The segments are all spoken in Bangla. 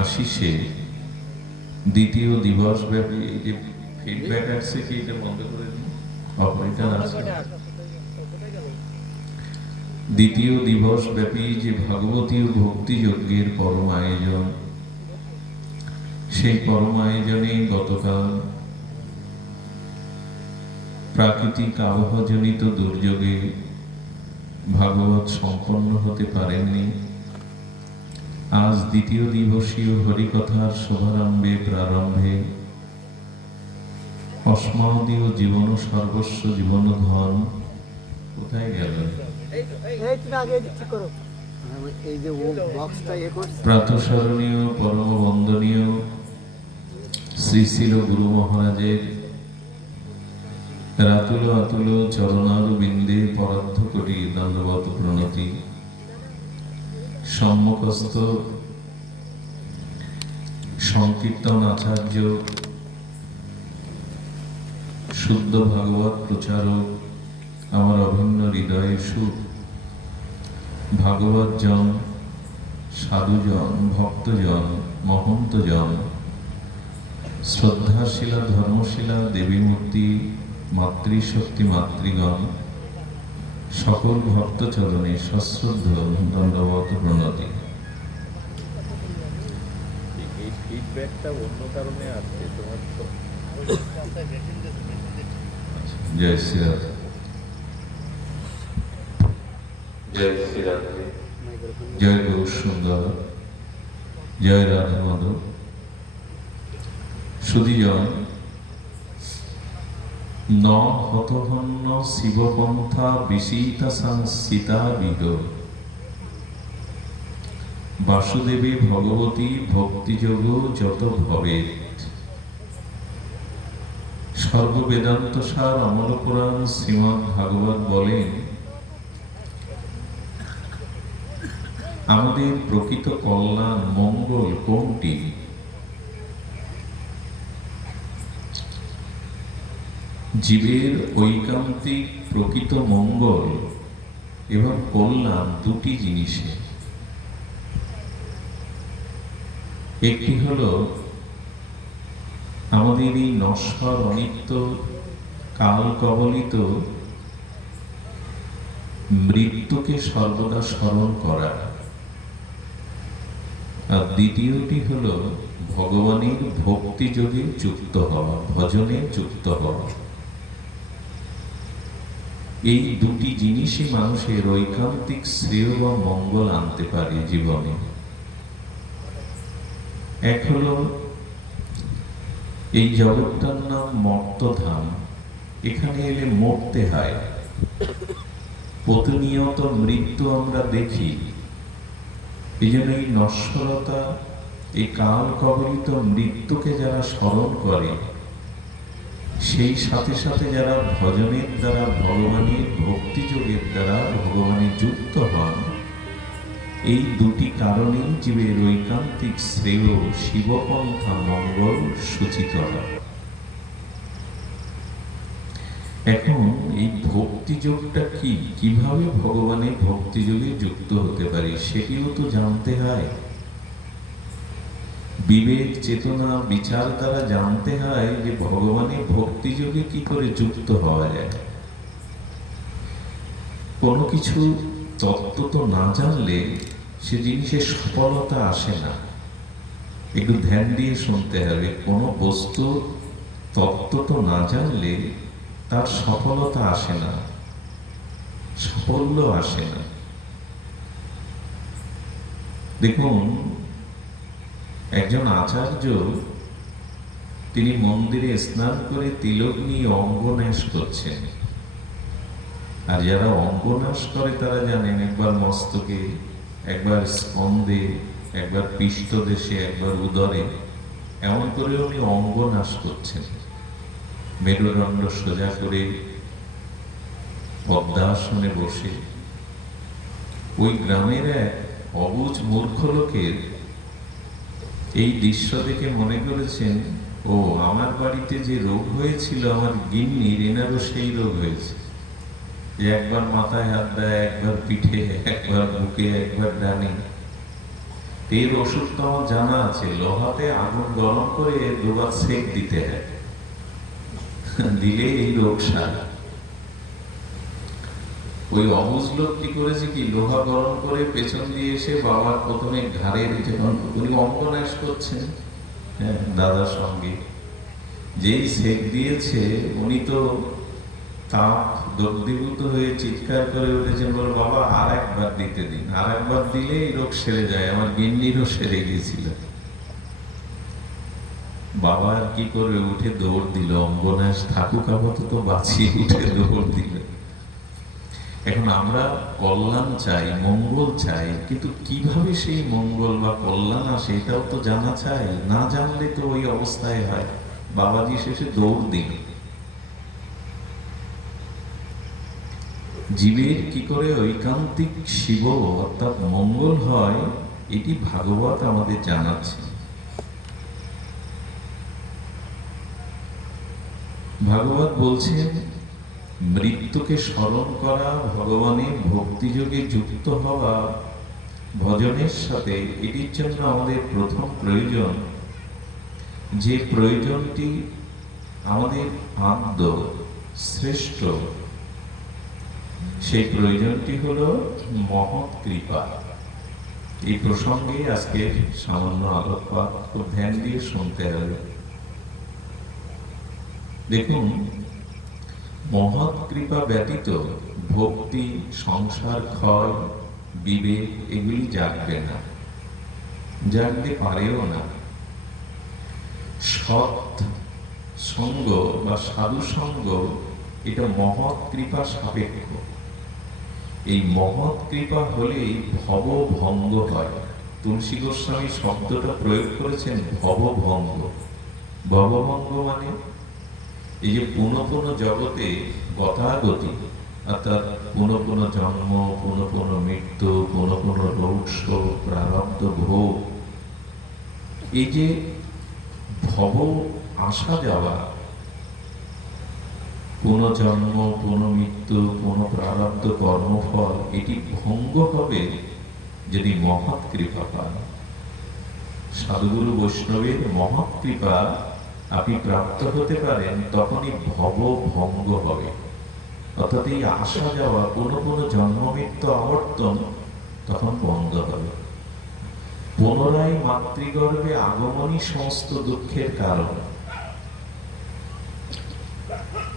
আশিসে দ্বিতীয় দিবস ব্যাপী এই যে ফিডব্যাক আসছে কি এটা বন্ধ করে দিন, অপারেটর আছে। দ্বিতীয় দিবস ব্যাপী যে ভাগবতী ও ভক্তি যজ্ঞের পরম আয়োজন, সেই পরম আয়োজনে গতকাল প্রাকৃতিক আবহাওয়াজনিত দুর্যোগে ভাগবত সম্পন্ন হতে পারেননি। আজ দ্বিতীয় দিবসীয় হরিকথার শুভারম্ভে প্রারম্ভে অস্মাদীয় জীবন সর্বস্ব জীবন ধন কোথায় গেল? প্রাতঃস্মরণীয় পরম বন্দনীয় শ্রী শ্রী গুরু মহারাজের রাতুল আতুল চরণারবিন্দে পরার্ধ কোটি দণ্ডবত প্রণতি। সম্মুখস্থ সংকীর্তন আচার্য, শুদ্ধ ভাগবত প্রচারক, আমার অভিন্ন হৃদয়ের সুখ, ভাগবত জন, সাধুজন, ভক্তজন, মহন্তজন, শ্রদ্ধাশীলা ধর্মশীলা দেবীমূর্তি, মাতৃশক্তি মাতৃগণ, সকল ভক্তচরণে সশ্রদ্ধ দণ্ডবত প্রণতি। এই ফিডব্যাকটা অন্য কারণে আসছে তোমার তো। জয় শ্রীরাধে, জয় শ্রীরাধে, জয় গৌর সুন্দর, জয় রাধা মাধব। সুধীজন, ন হতহন্য শিবপন্থা বিশিতা সংসিতা বিহ, বাসুদেবী ভগবতী ভক্তিযোগ যত ভবে। সর্ববেদান্ত সার অমল পুরাণ শ্রীমদ্ ভাগবত বলেন, আমাদের প্রকৃত কল্যাণ মঙ্গল কোনটি? জীবের ঐকান্তিক প্রকৃত মঙ্গল এবং কল্যাণ দুটি জিনিসে। একটি হলো আমাদের এই নশ্বর অনিত্য কাল কবলিত মৃত্যুকে সর্বদা স্মরণ করা, আর দ্বিতীয়টি হলো ভগবানের ভক্তি যোগে যুক্ত হওয়া, ভজনে যুক্ত হওয়া। এই দুটি জিনিসই মানুষের ঐকান্তিক শ্রেয় বা মঙ্গল আনতে পারে জীবনে। এক হলো এই জগৎটার নাম মর্তধাম, এখানে এলে মরতে হয়, প্রতিনিয়ত মৃত্যু আমরা দেখি। এই জন্য এই নশ্বরতা, এই কাল কবলিত মৃত্যুকে যারা স্মরণ করে, সেই সাথে সাথে যারা ভজনের দ্বারা ভগবানের ভক্তিযোগের দ্বারা ভগবানে যুক্ত হন, এই দুটি কারণেই জীবের ঐকান্তিক শ্রেয় শিবপন্থা মঙ্গল সূচিত হয়। এখন এই ভক্তিযোগটা কি, কিভাবে ভগবানের ভক্তিযোগে যুক্ত হতে পারি সেটিও তো জানতে হয়। বিবেক চেতনা বিচার দ্বারা জানতে হয় যে ভগবানের ভক্তিযোগে কি করে যুক্ত হওয়া যায়। কোনো কিছু তত্ত্ব তো না জানলে সে জিনিসের সফলতা আসে না। একটু ধ্যান দিয়ে শুনতে হবে, কোনো বস্তু তত্ত্ব তো না জানলে তার সফলতা আসে না, সাফল্য আসে না। দেখুন, একজন আচার্য তিনি মন্দিরে স্নান করে তিলক নিয়ে অঙ্গনাশ করছেন। আর যারা অঙ্গনাশ করে তারা জানেন, একবার মস্তকে, একবার স্কন্ধে, একবার পৃষ্ঠদেশে, একবার উদরে, এমন করে উনি অঙ্গনাশ করছেন। মেরুদণ্ড সোজা করে পদ্মাসনে বসে। ওই গ্রামের এক অবুঝ মূর্খ লোকের এই দৃশ্য দেখে মনে করেছেন, ও আমার বাড়িতে যে রোগ হয়েছিল আমার গিন্নির, এনারও সেই রোগ হয়েছে, যে একবার মাথায় হাত দেয়, একবার পিঠে, একবার বুকে, একবার ডানে। এর ওষুধ তো আমার জানা আছে, লোহাতে আগুন গরম করে দুবার সেক দিতে হয়, দিলে এই রোগ সারে। ওই অবুজ লোক কি করেছে কি, লোহা গরম করে পেছন দিয়ে এসে বাবার প্রথমে ঘাড়ের, যখন উনি অঙ্কনাশ করছেন, হ্যাঁ, দাদার সঙ্গে যেই সেক দিয়েছে, উনি তো তাপ দগ্ধীভূত হয়ে চিৎকার করে উঠেছেন, বল বাবা আর একবার দিতে দিন, আর একবার দিলে এই রোগ সেরে যায়, আমার গিন্নিরও সেরে গিয়েছিল। বাবা আর কি করে, উঠে দৌড় দিল, অঙ্গনাশ থাকুক আপাতত বাঁচিয়ে, উঠে দৌড় দিল। এখন আমরা কল্যাণ চাই, মঙ্গল চাই, কিন্তু কিভাবে সেই মঙ্গল বা কল্যাণ আসে এটাও তো জানা চাই। না জানলে তো ওই অবস্থায় হয়। বাবাজি শেষে দৌড় দিল। জীবের কি করে ঐকান্তিক শিব অর্থাৎ মঙ্গল হয়, এটি ভাগবত আমাদের জানাচ্ছে। ভাগবত বলছেন, মৃত্যুকে স্মরণ করা, ভগবানের ভক্তিযোগে যুক্ত হওয়া, ভজনের সাথে, এটির জন্য আমাদের প্রথম প্রয়োজন, যে প্রয়োজনটি আমাদের আদ্য শ্রেষ্ঠ, সেই প্রয়োজনটি হলো মহৎ কৃপা। এই প্রসঙ্গে আজকে সামান্য আলোকপাত খুব ধ্যান দিয়ে শুনতে হবে। দেখুন, মহৎ কৃপা ব্যতীত ভক্তি, সংসার ক্ষয়, বিবেক এগুলি জাগবে না, জাগতে পারেও না। সৎ সঙ্গ বা সাধু সঙ্গ, এটা মহৎ কৃপা সাপেক্ষ। এই মহৎ কৃপা হলেই ভবভঙ্গ হয়। তুলসী গোস্বামী শব্দটা প্রয়োগ করেছেন ভবভঙ্গ। ভবভঙ্গ মানে এই যে পুনঃ পুনঃ জগতে গতাগতি, অর্থাৎ পুনঃ পুনঃ জন্ম, পুনঃ পুনঃ মৃত্যু, পুনঃ পুনঃ রোগ শোক, প্রারব্ধ ভোগ, এই যে ভব আসা যাওয়া, পুনর্জন্ম, পুনর্মৃত্যু, পুনঃপ্রারব্ধ কর্মফল, এটি ভঙ্গ হবে যদি মহৎ কৃপা পান। সাধুগুরু বৈষ্ণবের মহৎ কৃপা আপনি প্রাপ্ত হতে পারেন, তখনই ভব ভঙ্গ হবে। অর্থাৎ এই আসা যাওয়া, পুনঃ পুনঃ জন্ম মৃত্যু আবর্তন তখন বন্ধ হবে। পুনরায় মাতৃগর্ভে আগমনই সমস্ত দুঃখের কারণ।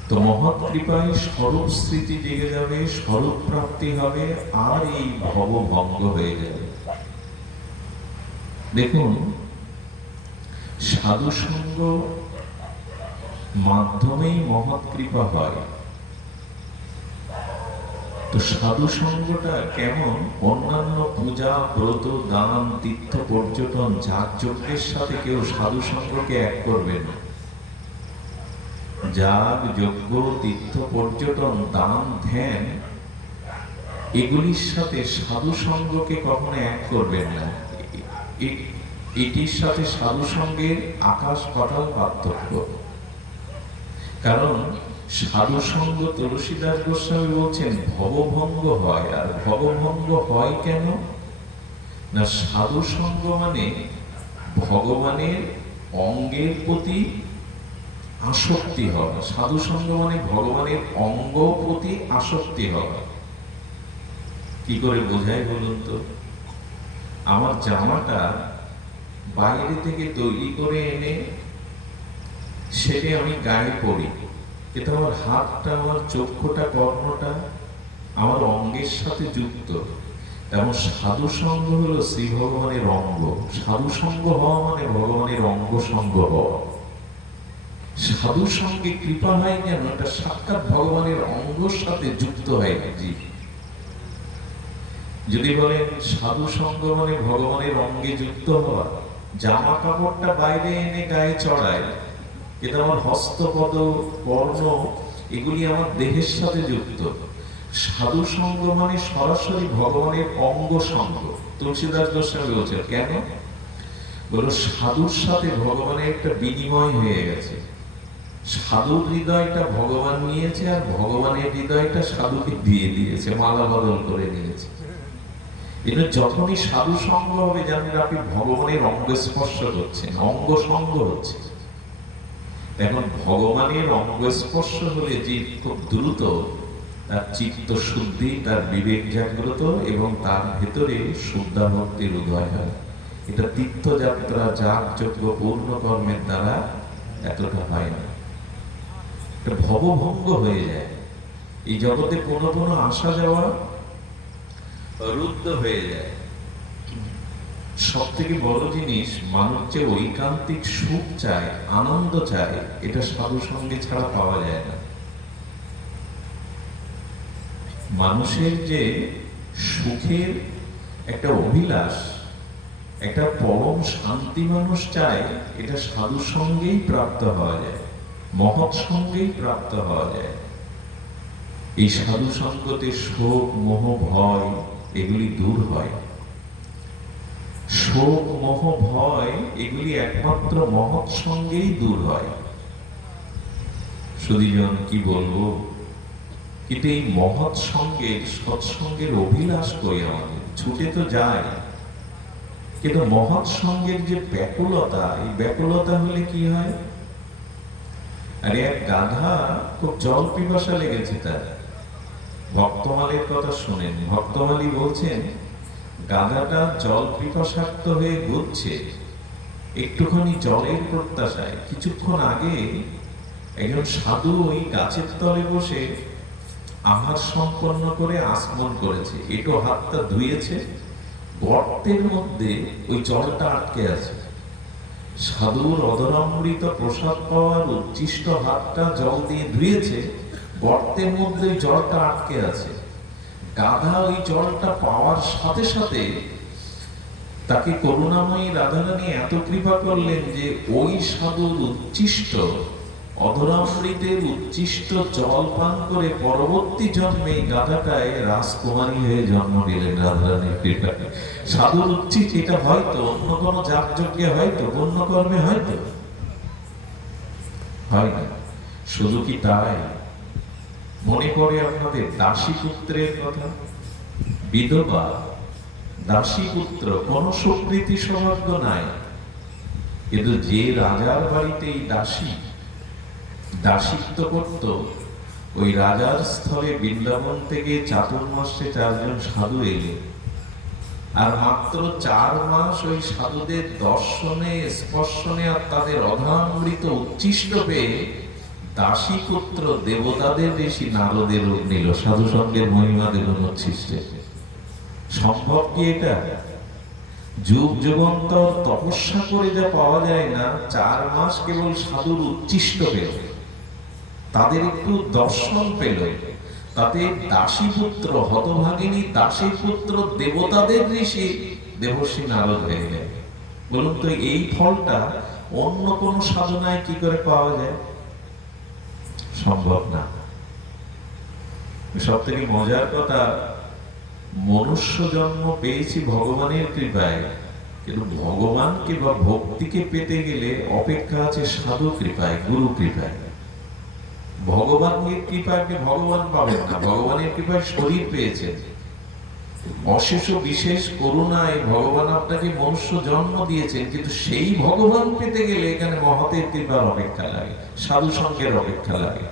তো মহৎ কৃপায় স্বরূপ স্মৃতি জেগে যাবে, স্বরূপ প্রাপ্তি হবে, আর এই ভব ভঙ্গ হয়ে যাবে। দেখুন, সাধু সঙ্গ মাধ্যমেই মহৎ কৃপা হয়। তো সাধু সঙ্গটা কেমন? অন্যান্য পূজা, ব্রত, দান, তীর্থ, পর্যটন, যাগযজ্ঞের সাথে কেউ সাধু সঙ্গকে এক করবে না। যাগ, যজ্ঞ, তীর্থ, পর্যটন, দান, ধ্যান, এগুলির সাথে সাধু সঙ্গকে কখনো এক করবেন না। এটির সাথে সাধু সঙ্গের আকাশ পাতাল পার্থক্য। কারণ সাধু সঙ্গ, তুলসীদাস গোস্বামী বলছেন, ভবভঙ্গ হয়। আর ভবভঙ্গ হয় কেন না, সাধু সঙ্গ মানে ভগবানের অঙ্গের প্রতি আসক্তি হওয়া। সাধু সঙ্গ মানে ভগবানের অঙ্গ প্রতি আসক্তি হওয়া। কি করে বোঝাই বলুন তো? আমার জামাটা বাইরে থেকে তৈরি করে এনে সেটা আমি গায়ে পরি, কিন্তু আমার হাতটা, আমার চক্ষুটা, কর্ণটা আমার অঙ্গের সাথে যুক্ত। তেমন সাধু সঙ্গ হলো শ্রী ভগবানের অঙ্গ। সাধু সঙ্গ হওয়া মানে ভগবানের অঙ্গ সঙ্গ হওয়া। সাধু সঙ্গে কৃপা হয় কেন? এটা সাক্ষাৎ ভগবানের অঙ্গর সাথে যুক্ত হয় জীব। যদি বলেন সাধু সঙ্গ মানে ভগবানের অঙ্গে যুক্ত হওয়া, জামা কাপড়টা বাইরে এনে গায়ে চড়ায়, কিন্তু আমার হস্তপদ, কর্ণ, এগুলি আমার দেহের সাথে যুক্ত। সাধু সঙ্গ মানে সরাসরি ভগবানের অঙ্গ সঙ্গ। তুলসীদাস গোস্বামী বলছেন কেন? বলো, সাধুর সাথে ভগবানের একটা বিনিময় হয়ে গেছে। সাধুর হৃদয়টা ভগবান নিয়েছে, আর ভগবানের হৃদয়টা সাধুকে দিয়ে দিয়েছে, মালা বদল করে নিয়েছে। এটা যখনই সাধু সঙ্গ হবে জানেন আপনি ভগবানের অঙ্গ স্পর্শ করছেন, অঙ্গ সঙ্গ হচ্ছে। এখন ভগবানের অঙ্গ স্পর্শ হলে যে খুব দ্রুত তার চিত্ত শুদ্ধি, তার বিবেক জাগ্রত এবং তার ভেতরে শুদ্ধা ভক্তির উদয় হয়। এটা তীর্থযাত্রা যাগযজ্ঞ পূর্ণ কর্মের দ্বারা এতটা হয় না, এটা ভবভঙ্গ হয়ে যায়। এই জগতে কোনো কোনো আসা যাওয়া রুদ্ধ হয়ে যায়। সব থেকে বড় জিনিস, মানুষ যে ঐকান্তিক সুখ চায়, আনন্দ চায়, এটা সাধু সঙ্গে ছাড়া পাওয়া যায় না। মানুষের যে সুখের একটা অভিলাষ, একটা পরম শান্তি মানুষ চায়, এটা সাধু সঙ্গেই প্রাপ্ত হওয়া যায়, মহৎ সঙ্গেই প্রাপ্ত হওয়া যায়। এই সাধু সঙ্গতে শোক মোহ ভয় এগুলি দূর হয়। শোক মোহ ভয় এগুলি একমাত্র মহৎ সঙ্গেই দূর হয়। সুধীজন কি বলবো, কিন্তু এই মহৎ সঙ্গের সৎসঙ্গের অভিলাষ করি আমাদের, ছুটে তো যায়, কিন্তু মহৎ সঙ্গের যে ব্যাকুলতা, এই ব্যাকুলতা হলে কি হয়? আরে এক গাধা খুব জল পিপাসা লেগেছে তার, ভক্তমালীর কথা শোনেন। ভক্তমালী বলছেন গাধাটা জল পিপাসার্ত হয়ে ঘুরছে একটুখানি জলের প্রত্যাশায়। কিছুক্ষণ আগে একজন সাধু ওই গাছের তলে বসে আহার সম্পন্ন করে আসমন করেছে, একটু হাতটা ধুয়েছে, গর্তের মধ্যে ওই জলটা আটকে আছে। সাধুর অধরামৃত প্রসাদ পাওয়ার উচ্ছিষ্ট হাতটা জল দিয়ে ধুয়েছে, গর্তের মধ্যে ওই জলটা আটকে আছে। গাধা ওই জলটা পাওয়ার সাথে সাথে তাকে করুণাময়ী রাধারানী এত কৃপা করলেন যে ওই সাধুর উচ্ছিষ্ট অধরামৃতের উচ্ছিষ্ট জল পান করে পরবর্তী জন্মে গাধাটায় রাজকুমারী হয়ে জন্ম নিলেন রাধারানীর কৃপায়। সাধুর উচ্ছিষ্ট এটা হয়তো অন্য কোনো যাগযজ্ঞে, হয়তো অন্য কর্মে, হয়তো হয় না। শুধু কি তাই? মনে পড়ে আপনাদের দাসী পুত্রের কথা। বিধবা দাসী পুত্র, কোন সুকৃতি সৌভাগ্য নাই, কিন্তু যে রাজার বাড়িতে এই দাসী দাসিত্ব করত, ওই রাজার স্থলে বৃন্দাবন থেকে চাতুর্মাসে 4 জন সাধু এলেন। আর মাত্র 4 মাস ওই সাধুদের দর্শনে, স্পর্শনে আর তাদের অধরামৃত উচ্ছিষ্ট পেয়ে দাসী পুত্র দেবতাদের ঋষি নারদের রূপ নিল, সাধু সঙ্গের মহিমা দেব উচ্ছিষ্টে। সম্ভব কি এটা? যুগ যুগান্তর তপস্যা করে যা পাওয়া যায় না, 4 মাস কেবল সাধুর উচ্ছিষ্ট পেল, তাদের একটু দর্শন পেল, তাতে দাসী পুত্র, হতভাগিনী দাসী পুত্র দেবতাদের ঋষি দেবর্ষি নারদ হয়ে যায়। বলুন তো এই ফলটা অন্য কোন সাধনায় কি করে পাওয়া যায়? সম্ভব না। সব থেকে মজার কথা, মনুষ্য জন্ম পেয়েছি ভগবানের কৃপায়, কিন্তু ভগবানকে বা ভক্তিকে পেতে গেলে অপেক্ষা আছে সাধু কৃপায়, গুরু কৃপায়। ভগবানের কৃপায় আপনি ভগবান পাবেন না, ভগবানের কৃপায় শরীর পেয়েছেন। অশেষ বিশেষ করুণায় ভগবান আপনাকে মনুষ্য জন্ম দিয়েছেন, কিন্তু সেই ভগবান পেতে গেলে এখানে মহতের কৃপার অপেক্ষা লাগে, সাধু সঙ্গের অপেক্ষা লাগে।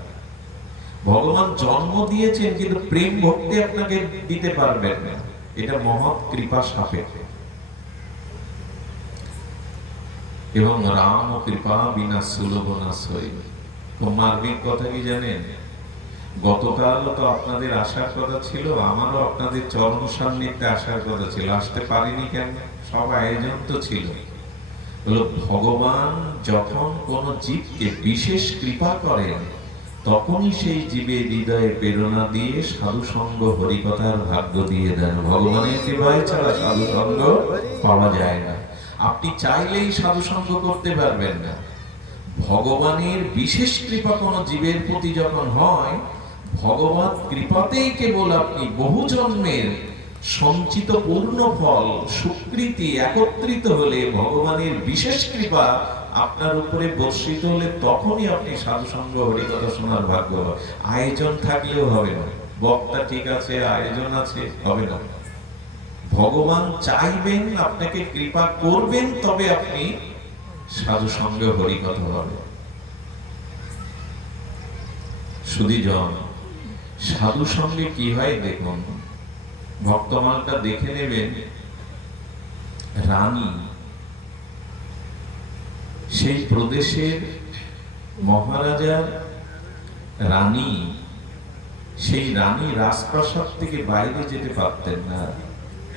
ভগবান জন্ম দিয়েছেন কিন্তু প্রেম ভক্তি আপনাকে দিতে পারবেন না, এটা মহৎ কৃপা সাপেক্ষ। এবং রাম কৃপা বিনা সুলভ না সই। তো মার্মিক কথা কি জানেন? গতকাল তো আপনাদের আসার কথা ছিল, আমারও আপনাদের চরণ সান্নিধ্যে আসার কথা ছিল, আসতে পারিনি কেন? সব আয়োজন তো ছিল। হলো ভগবান যখন কোন জীবকে বিশেষ কৃপা করেন, তখনই সেই জীবের হৃদয়ে প্রেরণা দিয়ে সাধু সঙ্গ হরিকথার ভাগ্য দিয়ে দেন। ভগবানের কৃপায় ছাড়া সাধু সঙ্গ পাওয়া যায় না। আপনি চাইলেই সাধু সঙ্গ করতে পারবেন না। ভগবানের বিশেষ কৃপা কোন জীবের প্রতি যখন হয়, ভগবত কৃপাতেই কেবল আপনি বহু জন্মের সঞ্চিত পূর্ণ ফল সুকৃতি একত্রিত হলে, ভগবানের বিশেষ কৃপা আপনার উপরে বর্ষিত হলে, তখনই আপনি সাধু সঙ্গ হরিকথা শোনার ভাগ্য হয়। আয়োজন থাকলেও হবে না, বক্তা ঠিক আছে, আয়োজন আছে, হবে না। ভগবান চাইবেন, আপনাকে কৃপা করবেন, তবে আপনি সাধু সঙ্গে হরিকথা হবে। সুধীজন, সাধু সঙ্গে কি হয় দেখুন, ভক্তমালটা দেখে নেবেন। রানী, সেই প্রদেশের মহারাজার রানী, সেই রানী রাজপ্রাসাদ থেকে বাইরে যেতে পারতেন না।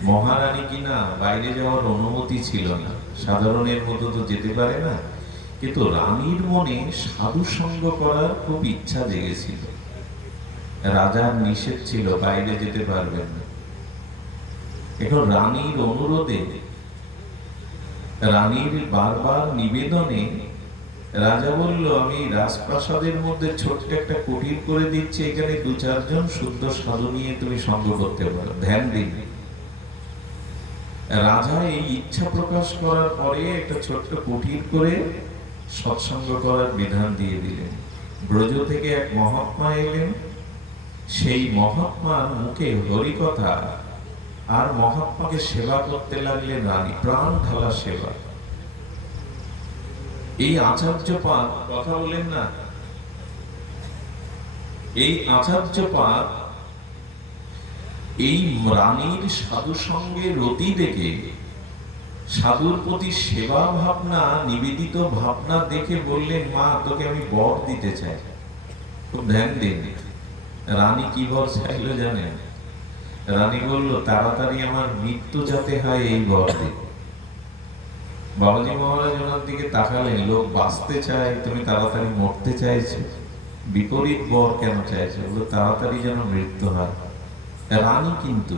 মহারানী কিনা বাইরে যাওয়ার অনুমতি ছিল না, সাধারণের মতো তো যেতে পারে না। কিন্তু রানীর মনে সাধু সঙ্গ করার খুব ইচ্ছা জেগেছিল। রাজার নিষেধ ছিল, বাইরে যেতে পারবেন না। এখন রানীর অনুরোধে, রানীর বারবার নিবেদনে রাজা বলল, আমি রাজপ্রাসাদের মধ্যে ছোট্ট একটা কুটির করে দিচ্ছি, এখানে 2-4 জন শুদ্ধ সাধু নিয়ে তুমি সঙ্গ করতে পারো, ধ্যান দিন। রাজা এই ইচ্ছা প্রকাশ করার পরে একটা ছোট্ট কুটির করে সৎসঙ্গ করার বিধান দিয়ে দিলেন। ব্রজ থেকে এক মহাত্মা এলেন, সেই মহাত্মার মুখে হরিকথা, আর মহাত্মাকে সেবা করতে লাগলেন রানী, প্রাণ ঢালা সেবা। এই আচার্যপাদ, কথা বলেন না, এই আচার্যপাদ এই রানীর সাধু সঙ্গে রতি দেখে, সাধুর প্রতি সেবা ভাবনা, নিবেদিত ভাবনা দেখে বললেন, মা তোকে আমি বর দিতে চাই। খুব ধ্যান দিন, রানী কি বর চাইলো জানেন? রানী বলল, তাড়াতাড়ি আমার মৃত্যু যাতে হয় এই বর দিন। বাবাজি মহারাজ ওনার দিকে তাকালেন, লোক বাঁচতে চায়, তুমি তাড়াতাড়ি মরতে চাইছো, বিপরীত বর কেন চাইছো? বললো, তাড়াতাড়ি যেন মৃত্যু হয়। রানী কিন্তু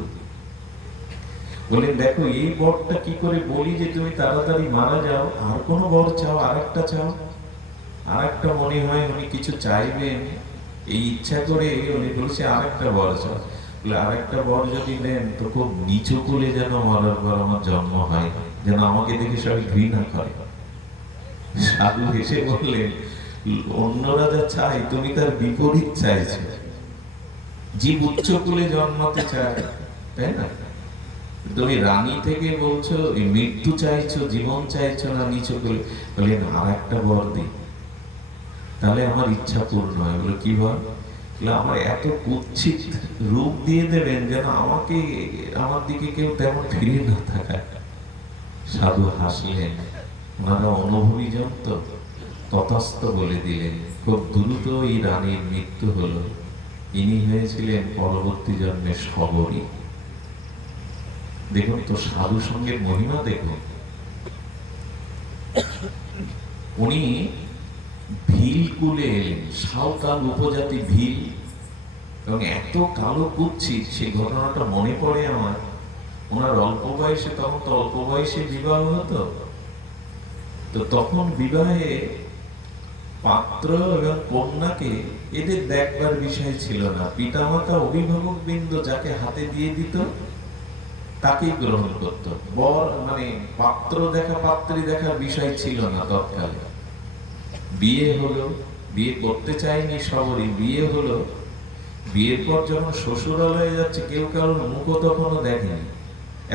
বললেন, দেখো এই বরটা কি করে বলি যে তুমি তাড়াতাড়ি মারা যাও, আর কোনো বর চাও, আরেকটা চাও। আরেকটা মনে হয় উনি কিছু চাইবেন, এই ইচ্ছা করে উনি বলছে আরেকটা বর চাও। বলে, আরেকটা বর যদি নেন তো খুব নিচু কুলে যেন মরার পর আমার জন্ম হয়, যেন আমাকে দেখে সবাই ঘৃণা করে। সাধু হেসে বললেন, অন্যরা যা চাই তুমি তার বিপরীত চাইছো। জীব উচ্চ কুলে জন্মাতে চায়, তাই না? তুমি রানী থেকে বলছো এই মৃত্যু চাইছো, জীবন চাইছো না নিচু কুলে। বললেন, আর একটা বর দিই, তাহলে আমার ইচ্ছা পূর্ণ হয়। বলে, কি বল? আমার এত কুৎসিত রূপ দিয়ে দেবেন যেন আমাকে, আমার দিকে কেউ তেমন ফিরে না থাকায়। সাধু হাসলেন, ওনারা অনুভবী জন তো, তথাস্থ বলে দিলেন। খুব দ্রুত এই রানীর মৃত্যু হলো। ইনি হয়েছিলেন পরবর্তী জন্মে শবরী। দেখুন তো সাধু সঙ্গের মহিমা দেখুন। উনি ভিল কুলে এলেন, সাঁওতাল উপজাতি ভিল, এবং এত কালো কুৎসিত, সেই ঘটনাটা মনে পড়ে আমার। ওনার অল্প বয়সে, তখন তো অল্প বয়সে বিবাহ হতো, তো তখন বিবাহে পাত্র এবং কন্যাকে এদের দেখবার বিষয় ছিল না। পিতামাতা, অভিভাবক বৃন্দ যাকে হাতে দিয়ে দিত তাকেই গ্রহণ করত। বর মানে পাত্র দেখা, পাত্রী দেখার বিষয় ছিল না তৎকালে। বিয়ে হলো, বিয়ে করতে চায়নি সবরই, বিয়ে হলো। বিয়ের পর যখন শ্বশুরালয়ে যাচ্ছে, কেউ কারোর মুখও তখনও দেখেনি,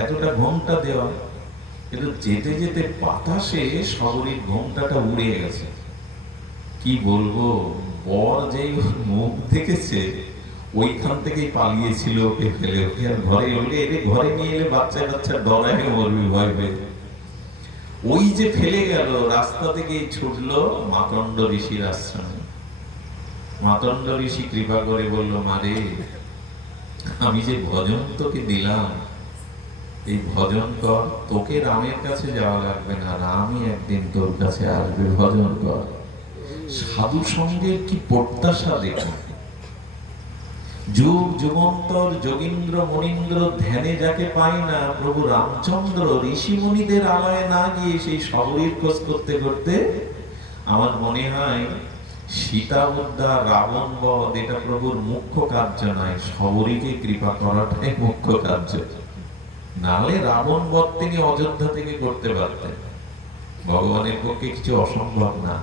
এতটা ঘোমটা দেওয়া। কিন্তু যেতে যেতে বাতাসে সবরীর ঘোমটাটা উড়ে গেছে। কি বলবো, বর যেই মুখ দেখেছে ওইখান থেকেই পালিয়েছিল ওকে ফেলে। ওকে আর ঘরে এলে, এলে ঘরে নিয়ে এলে বাচ্চা কাচ্চা ডরায় মরবি ভয় পেয়ে। ওই যে ফেলে গেল, রাস্তা থেকেই ছুটলো মাতণ্ড ঋষির আশ্রমে। মাতণ্ড ঋষি কৃপা করে বলল, মারে আমি যে ভজন তোকে দিলাম, এই ভজন কর, তোকে রামের কাছে যাওয়া লাগবে না, রামই একদিন তোর কাছে আসবে, ভজন কর। সাধু সঙ্গের কি প্রত্যাশা দেখুন। যুগ যুগান্তর যোগীন্দ্র মনীন্দ্র ধ্যানে যাকে পায় না, প্রভু রামচন্দ্র ঋষিমুনিদের আলয়ে না গিয়ে সেই শবরীর খোঁজ করতে করতে, আমার মনে হয় সীতা উদ্ধার, রাবণ বধ এটা প্রভুর মুখ্য কার্য নয়, শবরীকে কৃপা করাটাই মুখ্য কার্য। নাহলে রাবণ বধ তিনি অযোধ্যা থেকে করতে পারতেন, ভগবানের পক্ষে কিছু অসম্ভব না।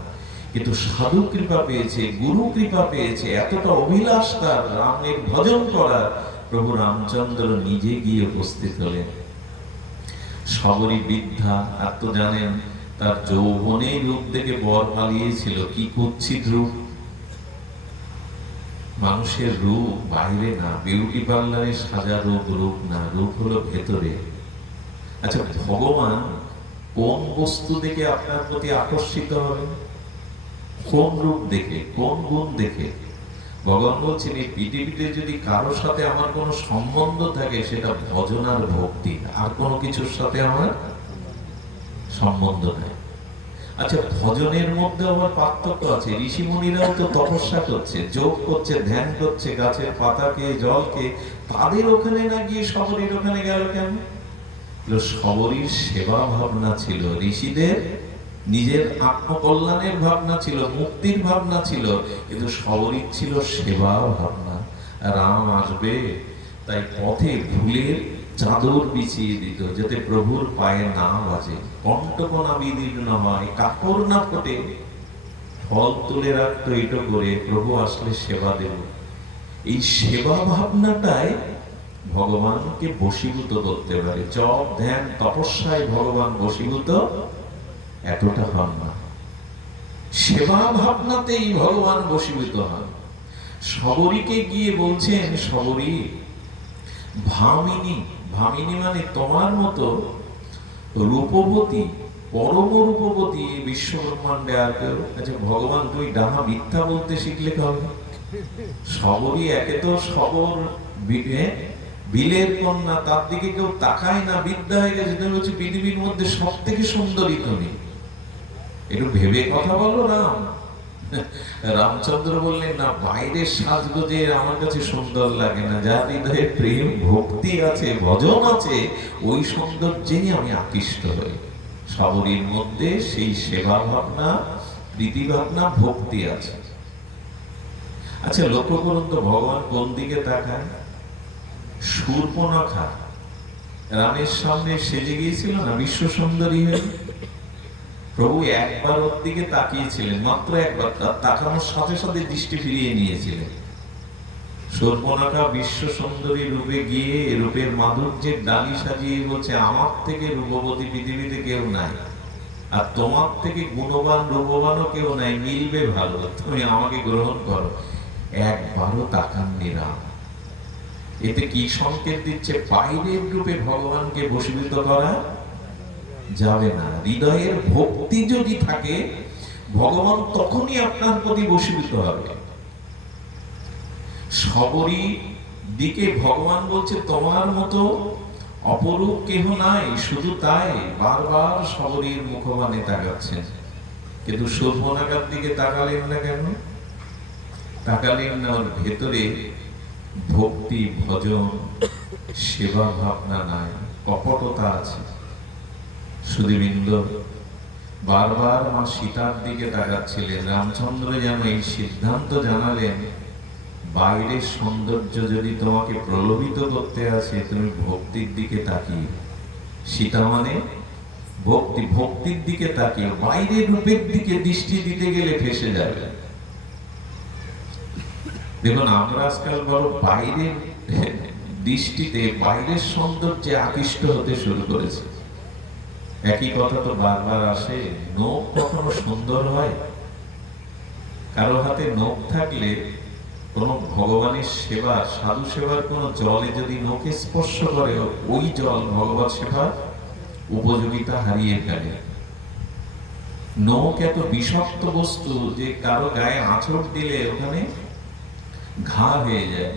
কিন্তু সাধু কৃপা পেয়েছে, গুরু কৃপা পেয়েছে, এতটা অভিলাষ তার রামের ভজন করার, প্রভু রামচন্দ্র নিজে গিয়ে উপস্থিত হলেন। শবরী বৃদ্ধা, আর তো জানেন তার যৌবনেই রূপ দেখে বর পালিয়েছিল, কি কুৎসিত রূপ। মানুষের রূপ বাইরে না, বিউটি পার্লারে সাজা রূপ রূপ না, রূপ হলো ভেতরে। আচ্ছা, ভগবান কোন বস্তু দেখে আপনার প্রতি আকর্ষিত হবে? কোন রূপ দেখে, কোন গুণ দেখে? ভগবান বলছেন এই পৃথিবীতে যদি কারোর সাথে আমার কোনো সম্বন্ধ থাকে সেটা ভজন আর ভক্তি, আর কোনো কিছুর সাথে আমার সম্বন্ধ নেই। আচ্ছা, ভজনের মধ্যে আবার পার্থক্য আছে। ঋষিমুনিরাও তো তপস্যা করছে, যোগ করছে, ধ্যান করছে, গাছের পাতাকে, জলকে, তাদের ওখানে না গিয়ে শবরীর ওখানে গেল কেন? শবরীর সেবা ভাবনা ছিল, ঋষিদের নিজের আত্মকল্যাণের ভাবনা ছিল, মুক্তির ভাবনা ছিল, কিন্তু শবরীর ছিল সেবা ভাবনা। রাম আসবে তাই পথে ফুলের চাদর বিছিয়ে দিত যাতে প্রভুর পায়ে না বাজে, কণ্টক না বিদীর্ণ হয়, কাপড় না ফোটে, ফল তুলে রাখতো এটো করে, প্রভু আসলে সেবা দেব। এই সেবা ভাবনাটাই ভগবানকে বশীভূত করতে পারে। জপ, ধ্যান, তপস্যায় ভগবান বশীভূত এতটা হন না, সেবা ভাবনাতেই ভগবান বশীভূত হন। শবরীকে গিয়ে বলছেন, শবরী ভামিনী, ভামিনী মানে তোমার মতো রূপবতী, পরম রূপবতী বিশ্ব ব্রহ্মাণ্ডে আর কেউ। আচ্ছা ভগবান, তুমি ডাহা মিথ্যা বলতে শিখলে কবে? শবরী একে তো শবর, বিলের কন্যা, তার দিকে কেউ তাকায় না, বিদ্যা হয়ে গেছে, তুমি বলছো পৃথিবীর মধ্যে সব থেকে সুন্দরী তুমি। একটু ভেবে কথা বলো রাম। রামচন্দ্র বললেন না, বাইরের সাজগোজে আমার কাছে সুন্দর লাগে না, যার হৃদয়ে প্রেম ভক্তি আছে, ভজন আছে, ওই সৌন্দর্যেই আমি আকৃষ্ট হই। শবরীর মধ্যে সেই সেবা ভাবনা, প্রীতি ভাবনা, ভক্তি আছে। আচ্ছা লক্ষ্য করুন তো, ভগবান কোন দিকে তাকায়? শূর্পণখা রামের সামনে সেজে গিয়েছিল না বিশ্ব সুন্দরী হয়ে, প্রভু একবার ওর দিকে তাকিয়েছিলেন, মাত্র একবার, তার তাকানোর সাথে সাথে দৃষ্টি ফিরিয়ে নিয়েছিলেন। শূর্পণখা বিশ্ব সুন্দরী রূপে গিয়ে রূপের মাধুর্যের ডালি সাজিয়ে বলছে, আমার থেকে রূপবতী পৃথিবীতে কেউ নাই, আর তোমার থেকে গুণবান রূপবানও কেউ নাই, মিলবে ভালো, তুমি আমাকে গ্রহণ করো। একবারও তাকাননি রাম। এতে কি সংকেত দিচ্ছে? বাইরের রূপে ভগবানকে বশীভূত করা যাবে না। হৃদয়ের ভক্তি যদি থাকে, ভগবান তখনই আপনার প্রতি বশীভূত হবে। শবরী দিকে ভগবান বলছে, তোমার মতো অপরূপ কেহ নাই, শুধু তাই বারবার শবরীর মুখবাণে তাকাচ্ছেন। কিন্তু শূর্পণখার দিকে তাকালেন না কেন? তাকালেন না, ওর ভেতরে ভক্তি, ভজন, সেবা ভাবনা নাই, কপটতা আছে। সুধীবৃন্দ, বারবার মা সীতার দিকে তাকাচ্ছিলেন। রামচন্দ্র যেন এই সিদ্ধান্ত জানালেন, বাইরের সৌন্দর্য যদি তোমাকে প্রলোভিত করতে আসে, তুমি ভক্তির দিকে তাকিয়ে, সীতা মানে ভক্তি, ভক্তির দিকে তাকিয়ে, বাইরের রূপের দিকে দৃষ্টি দিতে গেলে ফেসে যাবে। দেখুন আমরা আজকাল বড় বাইরের দৃষ্টিতে, বাইরের সৌন্দর্যে আকৃষ্ট হতে শুরু করেছে। একই কথা তো বারবার আসে, নখ কখনো সুন্দর হয়? কারো হাতে নখ থাকলে কোন ভগবানের সেবা, সাধু সেবার কোন জলে যদি নখে স্পর্শ করে, ওই জল ভগবত সেবার উপযোগিতা হারিয়ে ফেলে। নখ এত বিষাক্ত বস্তু যে কারো গায়ে আঁচড় দিলে ওখানে ঘা হয়ে যায়।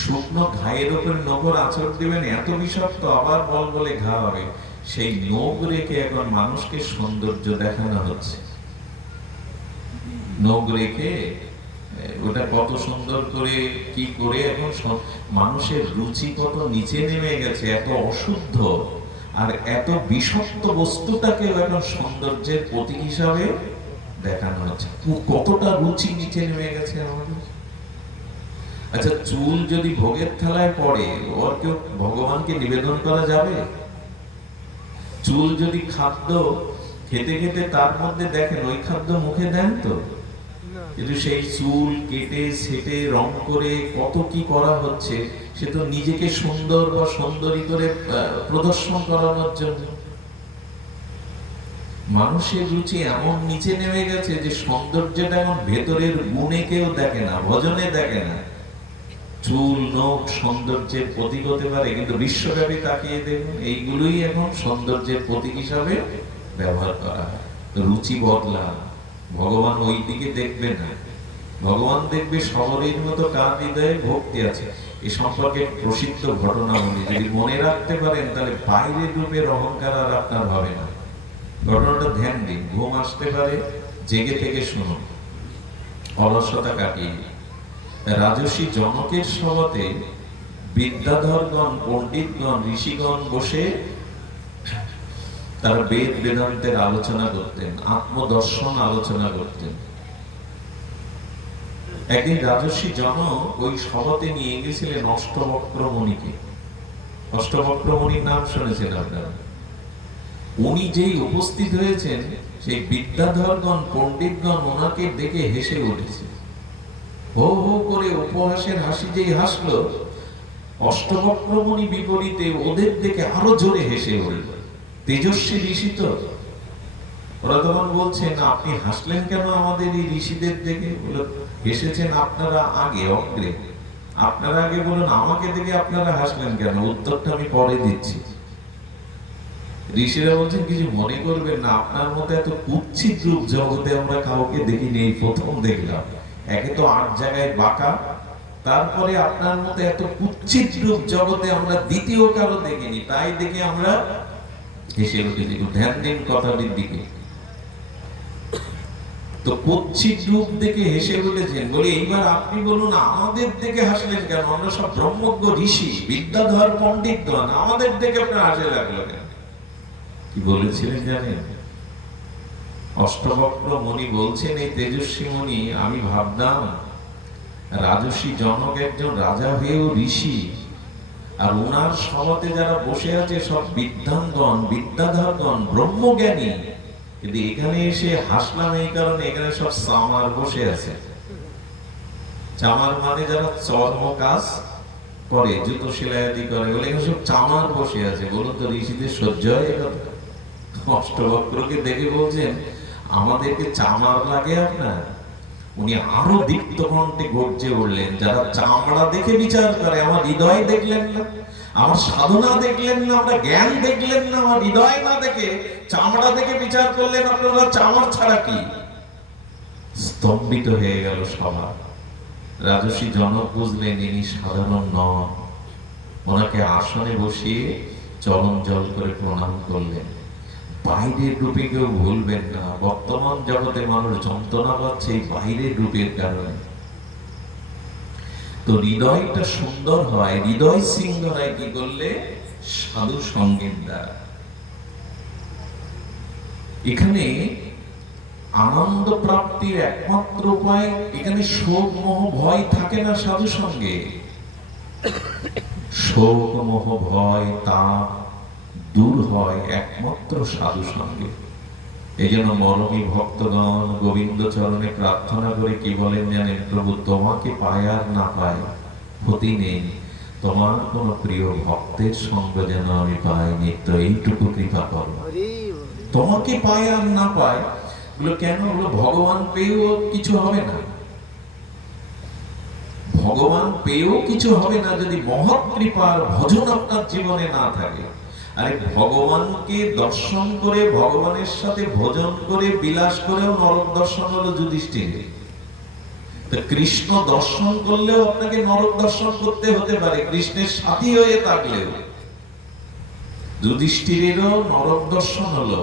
শুকনো ঘায়ের উপর নখের আঁচড় দিবেন, এত বিষাক্ত, আবার বল বলে ঘা হবে। সেই নখ রেখে এখন মানুষকে সৌন্দর্য দেখানো হচ্ছে। নখ রেখে ওটা কত সুন্দর করে কি করে, এখন মানুষের রুচি কত নিচে নেমে গেছে, এত অশুদ্ধ আর এত বিষাক্ত বস্তুটাকে এখন সৌন্দর্যের প্রতীক হিসাবে দেখানো হচ্ছে। কতটা রুচি নিচে নেমে গেছে আমাদের। আচ্ছা চুল যদি ভোগের থালায় পড়ে, ওর কেউ ভগবানকে নিবেদন করা যাবে? চুল যদি খাদ্য খেতে খেতে তার মধ্যে দেখেন ওই খাদ্য মুখে দেন তো, কিন্তু সেই চুল কেটে সেটে রং করে কত কি করা হচ্ছে, সে তো নিজেকে সুন্দর বা সুন্দরী করে প্রদর্শন করানোর জন্য। মানুষের রুচি এমন নিচে নেমে গেছে যে সৌন্দর্যটা এখন ভেতরের গুণে কেউ দেখে না, ভজনে দেখে না। চুল নখ সৌন্দর্যের প্রতীক হতে পারে, কিন্তু বিশ্বব্যাপী তাকিয়ে দেখুন এইগুলোই এখন সৌন্দর্যের প্রতীক হিসাবে ব্যবহার করা হয়। রুচি বদলা, ভগবান ওই দিকে দেখবে না। ভগবান দেখবে শহরের মতো কার হৃদয়ে ভক্তি আছে। এ সম্পর্কে প্রসিদ্ধ ঘটনা বলি, যদি মনে রাখতে পারেন তাহলে বাইরের রূপের অহংকার আর আপনার হবে না। ঘটনাটা ধ্যান দিন, ঘুম আসতে পারে জেগে থেকে শুনুন, অলসতা কাটিয়ে। রাজর্ষি জনকের সভাতে বিদ্যাধরগণ, পণ্ডিতগণ, ঋষিগণ বসে তারা বেদ বেদান্তের আলোচনা করতেন, আত্মদর্শন আলোচনা করতেন। একদিন রাজর্ষি জনক ওই সভাতে নিয়ে গেছিলেন অষ্টবক্র মুনিকে। অষ্টবক্র মুনির নাম শুনেছেন আপনারা? উনি যেই উপস্থিত হয়েছেন, সেই বিদ্যাধরগণ, পণ্ডিতগণ ওনাকে দেখে হেসে উঠেছে। হো হো করে উপহাসের হাসি যেই হাসলো, অষ্টবক্র মুনি বিপরীতে ওদের দেখে আরো জোরে হেসে উঠল। তেজস্বী ঋষি তো, ওরা তখন বলছেন, আপনি হাসলেন কেন আমাদের এই ঋষিদের দেখে? হেসেছেন আপনারা আগে, অগ্রে। আপনারা আগে বলুন, আমাকে দেখে আপনারা হাসলেন কেন? উত্তরটা আমি পরে দিচ্ছি। ঋষিরা বলছেন, কিছু মনে করবেন না, আপনার মতো এত কুৎসিত রূপ জগতে আমরা কাউকে দেখিনি, এই প্রথম দেখলাম। একে তো 8 জায়গায় বাঁকা, তারপরে আপনার মতো এত কুৎসিত রূপ জগতে আমরা দ্বিতীয় কারো দেখিনি, তাই দেখে আমরা হেসে উঠেছি। ধ্যান দিন কথাটির দিকে। তো কুৎসিত রূপ দেখে হেসে উঠেছেন বলে, এইবার আপনি বলুন আমাদের দেখে হাসলেন কেন? আমরা সব ব্রহ্মজ্ঞ ঋষি, বিদ্যাধর পণ্ডিতগণ, আমাদের দেখে আপনার হাসে লাগলো কেন? কি বলেছিলেন জানেন? অষ্টবক্র মুনি বলছেন, এই তেজস্বী মুনি, আমি ভাবতাম রাজর্ষি জনক একজন রাজা হয়েও ঋষি, আর ওনার সভাতে যারা বসে আছে সব বিদ্বানগণ, বিদ্যাধরগণ, ব্রহ্মজ্ঞানী, কিন্তু এখানে এসে হাসলাম এই কারণে, এখানে সব চামার বসে আছে। চামার মানে যারা চর্ম কাজ করে, জুতো সেলাইয়াতি করে, বলে এখানে সব চামার বসে আছে। বলুন তো ঋষিদের সহ্য হয় এটা? অষ্টবক্রকে দেখে বলছেন, আমাদেরকে চামার লাগে আপনার? উনি আরো দীপ্ত কণ্ঠে গর্জে উঠলেন, যারা চামড়া দেখে বিচার করে, আমার হৃদয় দেখলেন না, আমার সাধনা দেখলেন না, আমরা জ্ঞান দেখলেন না, আমার হৃদয় না দেখে চামড়া দেখে বিচার করলেন আপনারা, চামড়া ছাড়া কি? স্তম্ভিত হয়ে গেল সভা। রাজর্ষি জনক বুঝলেন ইনি সাধারণ নন। ওনাকে আসনে বসিয়ে চরণ জল করে প্রণাম করলেন। বাইরের রূপে কেউ ভুলবেন না, বর্তমান জগতে মানুষ যন্ত্রণা পাচ্ছে এই বাইরের রূপের কারণে। তো হৃদয়টা সুন্দর হয়, হৃদয় সিংহ হয় কি করলে? সাধু সঙ্গের দ্বারা। এখানে আনন্দ প্রাপ্তির একমাত্র উপায়, এখানে শোক মোহ ভয় থাকে না সাধু সঙ্গে। শোক মোহ ভয় তা দূর হয় একমাত্র সাধু সঙ্গে। এই জন্য মরমী ভক্তগণ গোবিন্দ চরণে প্রার্থনা করে কি বলেন জানেন? প্রভু, তোমাকে পায় আর না পায় ক্ষতি নেই, তোমার কোন প্রিয় ভক্তের সঙ্গ যেন আমি পাই নিত্য, এইটুকু কৃপা করো। তোমাকে পায় আর না পায় বলো কেন? বলো ভগবান পেয়েও কিছু হবে না, ভগবান পেয়েও কিছু হবে না যদি মহৎ কৃপার ভজন আপনার জীবনে না থাকে। আরে ভগবানকে দর্শন করে, ভগবানের সাথে ভজন করে, বিলাস করেও নরক দর্শন হলো যুধিষ্ঠিরের। তো কৃষ্ণ দর্শন করলেও আপনাকে নরক দর্শন করতে হতে পারে, কৃষ্ণের সাথী হয়ে থাকলেও। যুধিষ্ঠিরেরও নরক দর্শন হলো,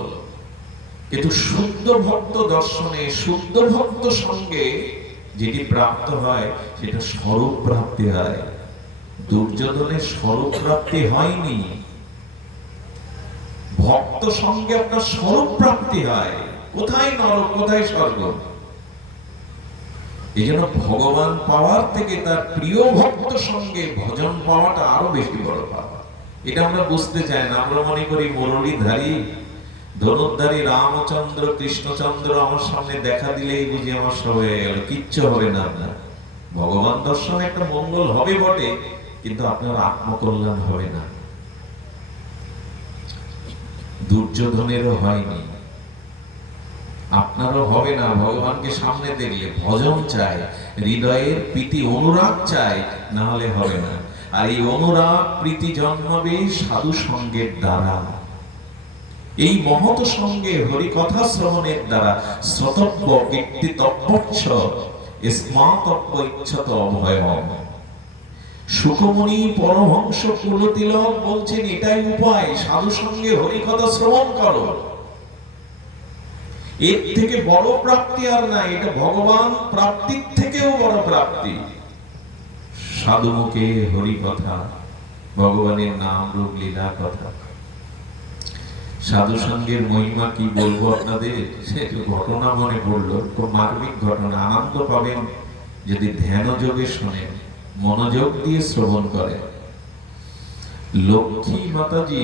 কিন্তু শুদ্ধ ভক্ত দর্শনে, শুদ্ধ ভক্ত সঙ্গে যেটি প্রাপ্ত হয় সেটা স্বরূপ প্রাপ্তি হয়। দুর্যোধনের স্বরূপ প্রাপ্তি হয়নি, ভক্ত সঙ্গে আপনার স্বরূপ প্রাপ্তি হয়। কোথায় নরক, কোথায় স্বর্গ? এই জন্য ভগবান পাওয়ার থেকে তার প্রিয় ভক্ত সঙ্গে ভজন পাওয়াটা আরো বেশি বড় পাওয়া। এটা আমরা বুঝতে চাই না। আমরা মনে করি মুরলীধারী, ধনুর্ধারী রামচন্দ্র, কৃষ্ণচন্দ্র আমার সামনে দেখা দিলেই বুঝি আমার সব হয়ে গেল। কিচ্ছু হবে না আপনার। ভগবান দর্শন একটা মঙ্গল হবে বটে, কিন্তু আপনার আত্মকল্যাণ হবে না। দুর্যোধনেরও হয়নি। আপনারও হবে না। ভগবানকে সামনে দেখলে ভজন চাই, হৃদয়ের প্রীতি অনুরাগ চাই, না হলে হবে না। আর এই অনুরাগ প্রীতি জন্মাবে সাধু সঙ্গের দ্বারা। এই মহৎ সঙ্গে হরিকথা শ্রবণের দ্বারা শ্রোতব্য কীর্তিতব্যচ্ছ স্মাতব্য ইচ্ছত অভয়ম। সুখমণি পরমহংস কুলতিলক বলছেন এটাই উপায়, সাধু সঙ্গে হরিকথা শ্রবণ করো। এর থেকে বড় প্রাপ্তি আর নাই। এটা ভগবান প্রাপ্তির থেকেও বড় প্রাপ্তি। সাধু মুখে হরি কথা, ভগবানের নাম রূপ লীলা কথা। সাধু সঙ্গের মহিমা কি বলবো আপনাদের, সে ঘটনা মনে পড়লো, খুব মার্মিক ঘটনা। আনন্দ পাবেন যদি ধ্যান যোগে শোনেন, মনোযোগ দিয়ে শ্রবণ করেন। লক্ষ্মী মাতাজি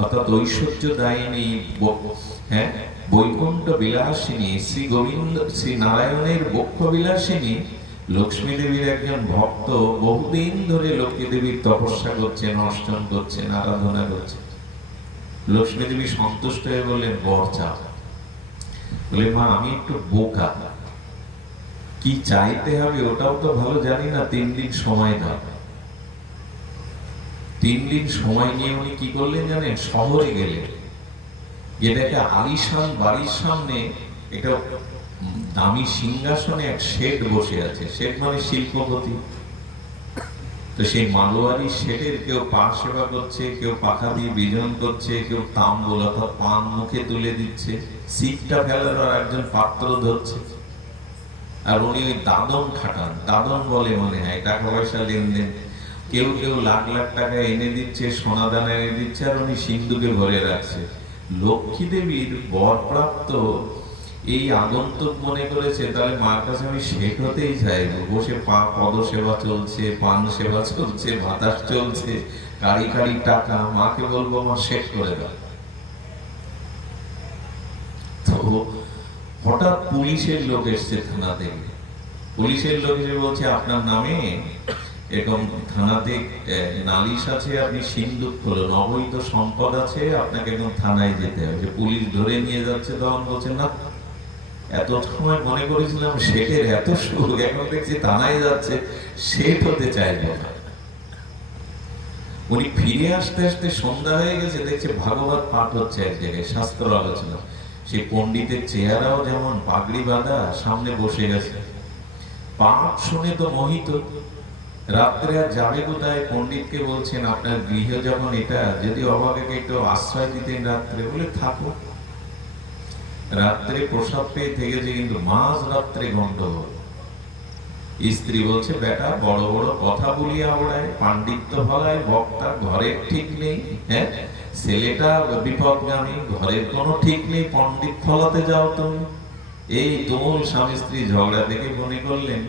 অর্থাৎ ঐশ্বর্য দায়িনী, হ্যাঁ, বৈকুণ্ঠ বিলাসিনী, শ্রী গোবিন্দ শ্রী নারায়ণের বক্ষ বিলাসিনী লক্ষ্মী দেবীর একজন ভক্ত বহুদিন ধরে লক্ষ্মী দেবীর তপস্যা করছেন, অর্চন করছেন, আরাধনা করছেন। লক্ষ্মী দেবী সন্তুষ্ট হয়ে বললেন বর চাও। বলে মা আমি একটু বোকা, কি চাইতে হবে ওটাও তো ভালো জানি না, 3 দিন সময় দাও। 3 দিন সময় নিয়ে উনি কি করলেন জানেন, শহরে গেলেন। এটাকে আলিশান বাড়ির সামনে একটা দামি সিংহাসনে এক শেঠ বসে আছে। শেঠ মানে শিল্পপতি। তো সেই মালোয়ারি শেঠের কেউ পা সেবা করছে, কেউ পাখা দিয়ে বিজন করছে, কেউ তাম্বুল অর্থাৎ পান মুখে তুলে দিচ্ছে, সিটটা ফেলার আর একজন পাত্র ধরছে। আর উনি ওই দাদন খাটান, দাদন বলে মনে হয়, টাকা পয়সা লেনদেন। কেউ কেউ লাখ লাখ টাকা এনে দিচ্ছে, সোনা দানা এনে দিচ্ছে, আর উনি সিন্ধুকে ভরে রাখছে। লক্ষ্মী দেবীর বরপ্রাপ্ত এই আগন্তুক মনে করেছে তাহলে মার কাছে আমি শেঠ হতেই চাইবো। বসে পদ সেবা চলছে, পান সেবা চলছে, বাতাস চলছে, কারি কারি টাকা। মাকে বলবো মা শেঠ করে দাও। তো হঠাৎ পুলিশের লোক এসছে থানা থেকে। পুলিশের লোক এসে বলছে আপনার নামে এরকম থানাতে নালিশ আছে, আপনি সিন্ধুক করুন, অবৈধ সম্পদ আছে, আপনাকে এখন থানায় যেতে হবে। পুলিশ ধরে নিয়ে যাচ্ছে, তখন বলছেন না এত সময় মনে করেছিলাম শেঠের এত সুখ, এখন দেখছি থানায় যাচ্ছে, শেঠ হতে চাইবে না। উনি ফিরে আসতে আসতে সন্ধ্যা হয়ে গেছে, দেখছে ভাগবত পাঠ হচ্ছে এক জায়গায়, শাস্ত্র আলোচনা। সেই পণ্ডিতের চেহারাও যেমন পাগড়ি বাঁধা, সামনে বসে গেছে। পাঠ শুনে তো মোহিত। রাত্রে আর যাবে কোথায়? পণ্ডিতকে বলছেন আপনার গৃহ যখন এটা, যদি অভাবে একটু আশ্রয় দিতেন রাত্রে। বলে থাকো। রাত্রে প্রসাদ পেয়ে থেকেছে, কিন্তু মাঝ রাত্রে গন্ডগোল। স্ত্রী বলছে বেটা বড় বড় কথা বলিয়া ওড়ায়, পাণ্ডিত্য ফলায়, বক্তা ঘরের ঠিক নেই। হ্যাঁ, ছেলেটা বিপদগামী, ঘরের কোনো ঠিক নেই, পণ্ডিত ফলাতে যাও তুমি। এই তুমুল স্বামী স্ত্রী ঝগড়া দেখে মনে করলেন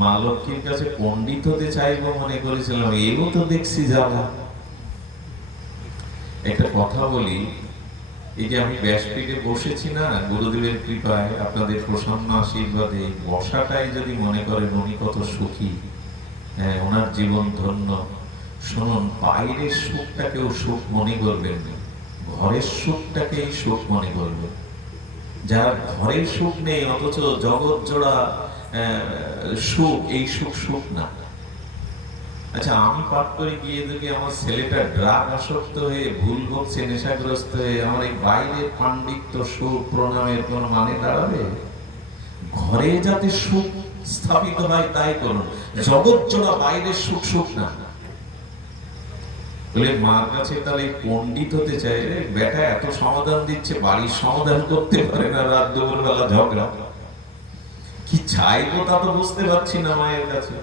মা লক্ষ্মীর কাছে পণ্ডিত হতে চাইবো মনে করেছিলাম, এও তো দেখছি যাবা। একটা কথা বলি, এই যে আমি ব্যাসপীঠে বসেছি না, গুরুদেবের কৃপায়, আপনাদের প্রসন্ন আশীর্বাদে, বসাটাই যদি মনে করেন উনি কত সুখী, হ্যাঁ ওনার জীবন ধন্য। শুনুন, বাইরের সুখটাকেও সুখ মনে করবেন না, ঘরের সুখটাকেই সুখ মনে করবেন। যার ঘরের সুখ নেই অথচ জগৎ জোড়া সুখ, এই সুখ সুখ না। আচ্ছা, আমি পাঠ করে গিয়ে দেখি আমার ছেলেটা ড্রাগ আসক্ত হয়ে, ভুল বকছে, নেশাগ্রস্ত হয়ে, আমার এই বাইরের পাণ্ডিত্য সুখ প্রণামের কোন মানে দাঁড়াবে? ঘরে যাতে সুখ স্থাপিত হয় তাই করুন, জগৎ জোড়া বাইরের সুখ সুখ না। বলে মার কাছে তাহলে পণ্ডিত হতে চাই, বেটা এত সমাধান দিচ্ছে, বাড়ির সমাধান করতে পারে না, রাত দুপুর বেলা ঝগড়া। কি চাইবো তা তো বুঝতে পারছি না মায়ের কাছে।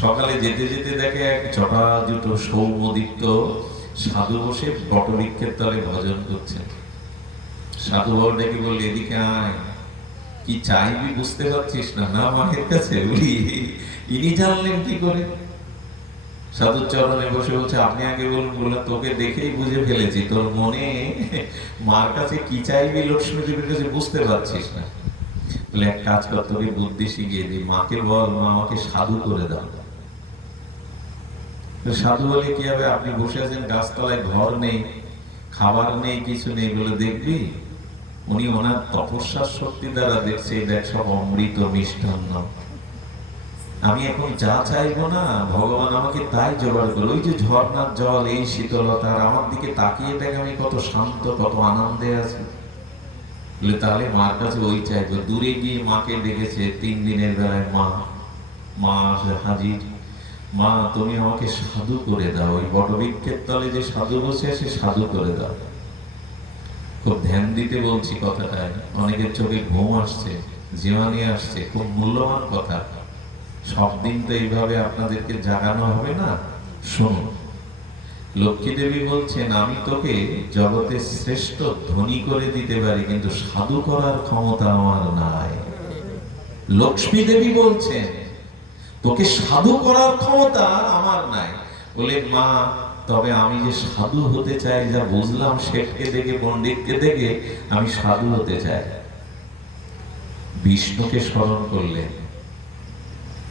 সকালে যেতে যেতে দেখে এক চটা জুটো সৌমদীপ্ত সাধু বসে বটবৃক্ষের তলে ভজন করছেন। সাধু বাবা ডেকে বললে এদিকে আয়, কি চাইবি বুঝতে পারছিস না? না মায়ের কাছে। বলি ইনি জানলেন কি করে? সাধুর চরণে বসে বলছে আপনি আগে বলুন। বললাম তোকে দেখেই বুঝে ফেলেছি, তোর মনে মার কাছে কি চাইবি লক্ষ্মী দেবীর কাছে বুঝতে পারছিস না। বলে এক কাজ কর, তোকে বুদ্ধি শিখিয়ে দিই, মাকে বল মা আমাকে সাধু করে দাও। সাধু বলে কি হবে? আপনি বসে আছেন গাছতলায়, ঘর নেই, খাবার নেই, কিছু নেই। বলে দেখবি উনি ওনার তপস্যার শক্তি দ্বারা দেখছে দেখ সব অমৃত মিষ্টান্ন, আমি এখন যা চাইবো না ভগবান আমাকে তাই জোগাড় করলো। ওই যে ঝর্ণার জল, এই শীতলতা, আর আমার দিকে তাকিয়ে দেখ আমি কত শান্ত, কত আনন্দে আছি। তাহলে মার কাছে ওই চাইবো। দূরে গিয়ে মাকে ডেকেছে 3 দিনের বেলায়, মা হাজির, মা তুমি আমাকে সাধু করে দাও, ওই বটবৃক্ষের তলে যে সাধু বসে আছে সাধু করে দাও। খুব ধ্যান দিতে বলছি কথাটায়, অনেকের চোখে ঘুম আসছে, জীবানি আসছে, খুব মূল্যবান কথা। সব দিন তো এইভাবে আপনাদেরকে জাগানো হবে না। শুনুন, লক্ষ্মী দেবী বলছেন আমি তোকে জগতের শ্রেষ্ঠ ধনী করে দিতে পারি, কিন্তু সাধু করার ক্ষমতা আমার নাই। লক্ষ্মী দেবী বলছেন তোকে সাধু করার ক্ষমতা আমার নাই। বলে মা তবে আমি যে সাধু হতে চাই, যা বুঝলাম শেঠকে দেখে, পণ্ডিতকে দেখে, আমি সাধু হতে চাই। বিষ্ণুকে স্মরণ করলেন।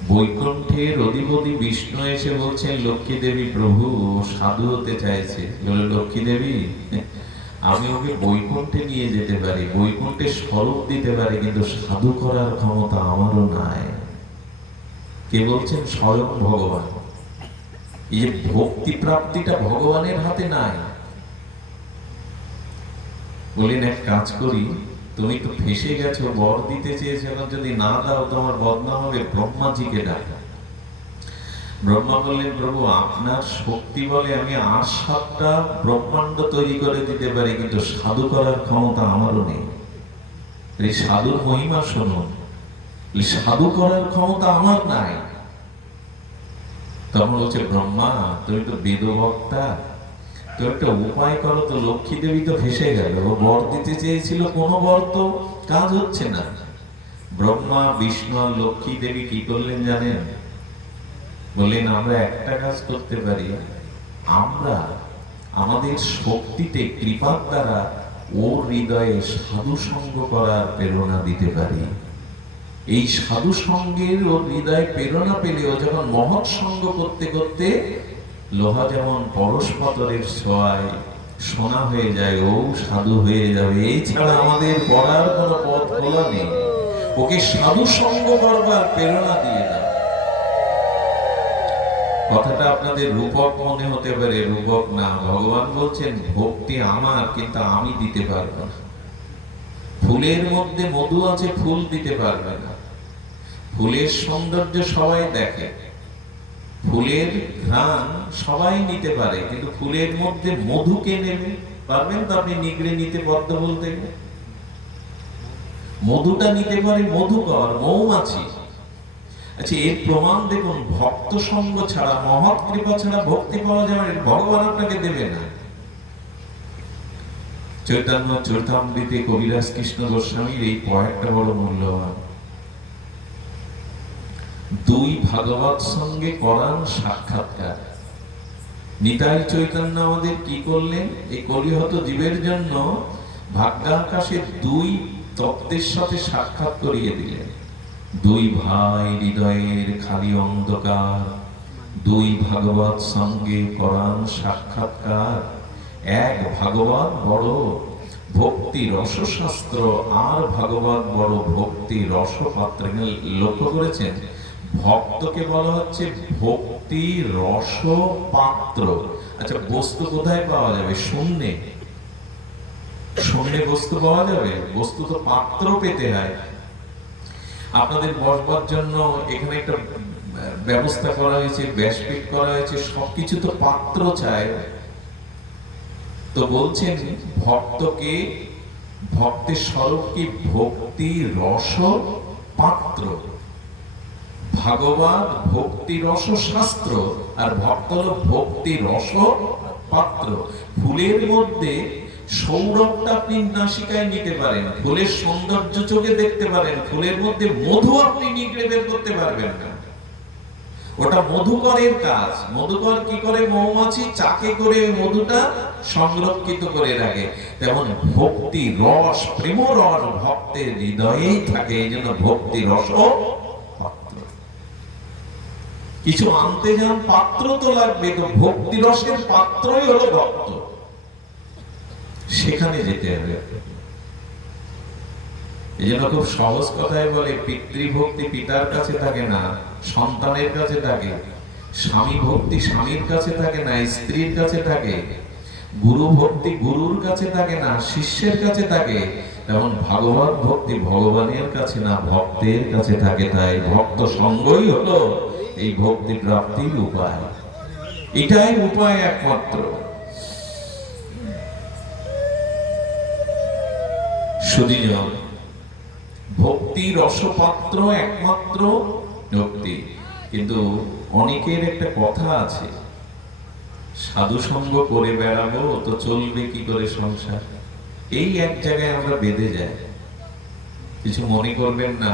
বৈকুণ্ঠের অধিপতি বিষ্ণু এসে বলছেন লক্ষ্মী দেবী প্রভু সাধু হতে চাইছে। বলে লক্ষ্মী দেবী আমি ওকে বৈকুণ্ঠে নিয়ে যেতে পারি, বৈকুণ্ঠে স্বরূপ দিতে পারি, কিন্তু সাধু করার ক্ষমতা আমারও নাই। কে বলছেন? স্বয়ং ভগবান। এই ভক্তি প্রাপ্তিটা ভগবানের হাতে নাই। বলেন এক কাজ করি, তুমি তো ফেসে গেছো, বর দিতে চেয়েছো, এখন যদি না দাও তোমার বদনাম হবে, ব্রহ্মাজিকে ডাকা। ব্রহ্মা বললেন প্রভু আপনার শক্তি বলে আমি 8-7টা ব্রহ্মাণ্ড তৈরি করে দিতে পারি, কিন্তু সাধু করার ক্ষমতা আমারও নেই। এই সাধুর মহিমা শুনুন, সাধু করার ক্ষমতা আমার নাই। তখন বলছে ব্রহ্মা তুমি তো বেদবক্তা, তো একটা উপায় করো তো। লক্ষ্মী দেবী তো ভেসে গেল, বর দিতে চেয়েছিল, কোনো বর তো কাজ হচ্ছে না। ব্রহ্মা বিষ্ণু আর লক্ষ্মী দেবী কি করলেন জানেন? বললেন আমরা একটা কাজ করতে পারি, আমরা আমাদের শক্তিতে কৃপার দ্বারা ওর হৃদয়ে সাধু সঙ্গ করার প্রেরণা দিতে পারি। এই সাধু সঙ্গের ওর হৃদয়ে প্রেরণা পেলে ও যখন মহৎ সঙ্গ করতে করতে লোহা যেমন পরশপাথরের ছোঁয়ায় সোনা হয়ে যায়, ও সাধু হয়ে যাবে। এছাড়া আমাদের পড়ার কোনো পথ খোলা নেই। ওকে সাধু সঙ্গ করবার প্রেরণা দিয়ে দাও। কথাটা আপনাদের রূপক মনে হতে পারে, রূপক না। ভগবান বলছেন ভক্তি আমার, কিন্তু আমি দিতে পারবো না। ফুলের মধ্যে মধু আছে, ফুল দিতে পারবে না। ফুলের সৌন্দর্য সবাই দেখে, ফুলের ঘ্রাণ সবাই নিতে পারে, কিন্তু ফুলের মধ্যে মধু কে নেবে? পারবেন তো আপনি নিগড়ে নিতে? পদ্ম ফুল থেকে মধুটা নিতে পারে মধুকর, মৌমাছি। আচ্ছা এর প্রমাণ দেখুন, ভক্ত সঙ্গ ছাড়া, মহৎ কৃপা ছাড়া ভক্তি পাওয়া যাবে না। ভগবান আপনাকে দেবে না। চৈতন্য চরিতামৃতে কবিরাজ কৃষ্ণ গোস্বামীর এই পয়েন্টটা বড় মূল্যবান। 2 ভাগবত সঙ্গে করান সাক্ষাৎকার। নিতাই চৈতন্য আমাদের কি করলেন? এই কলিহত জীবের জন্য ভাগ্যাকাশের 2 তত্ত্বের সাথে সাক্ষাৎ করিয়ে দিলেন। 2 ভাই হৃদয়ের খালি অন্ধকার, 2 ভাগবত সঙ্গে করান সাক্ষাৎকার। 1 ভাগবত বড় ভক্তি রসশাস্ত্র, আর ভাগবত বড় ভক্তি রসপাত্র। লক্ষ্য করেছেন ভক্তকে বলা হচ্ছে ভক্তি রস পাত্র। আচ্ছা বস্তু কোথায় পাওয়া যাবে? শূন্যে। শূন্যে বস্তু পাওয়া যাবে? বস্তু তো পাত্র পেতে হয়। আপনাদের বসবার জন্য এখানে একটা ব্যবস্থা করা হয়েছে, ব্যাসপীঠ করা হয়েছে, সবকিছু তো পাত্র চায়। তো বলছেন ভক্তকে, ভক্তের স্বরূপ কি? ভক্তি রস পাত্র। ভাগবত ভক্তি রস শাস্ত্র, আর ভক্ত হলো ভক্তি রস পাত্র। ফুলের মধ্যে সৌরভটা আপনি নাসিকায় নিতে পারেন, ফুলের সৌন্দর্য চোখে দেখতে পারেন, ফুলের মধ্যে মধু আপনি নিগড়ে বের করতে পারবেন না। ওটা মধুকরের কাজ। মধুকর কি করে? মৌমাছি চাকে করে মধুটা সংরক্ষিত করে রাখে। তেমন ভক্তি রস, প্রেম রস ভক্তের হৃদয়েই থাকে। এই জন্য ভক্তি রস পাত্র। কিছু আনতে যান পাত্র তো লাগবে, তো ভক্তি রসের পাত্রই হলো ভক্ত। সেখানে যেতে হবে। এই জন্য খুব সহজ কথায় বলে, পিতৃভক্তি পিতার কাছে থাকে না, সন্তানের কাছে থাকে। স্বামী ভক্তি স্বামীর কাছে থাকে না, স্ত্রীর কাছে থাকে। গুরু ভক্তি গুরুর কাছে থাকে না, শিষ্যের কাছে থাকে। তেমন ভাগবত ভক্তি ভগবানের কাছে না, ভক্তের কাছে থাকে। তাই ভক্ত সঙ্গই হলো এই ভক্তি প্রাপ্তির উপায়। এটাই উপায় একমাত্র। সুধীজন, ভক্তি রসপাত্র একমাত্র ভক্তি। কিন্তু অনেকের একটা কথা আছে, সাধু সঙ্গ করে বেড়াবো তো চলবে কি করে সংসার। এই এক জায়গায় আমরা বেঁধে যাই। কিছু মনে করবেন না,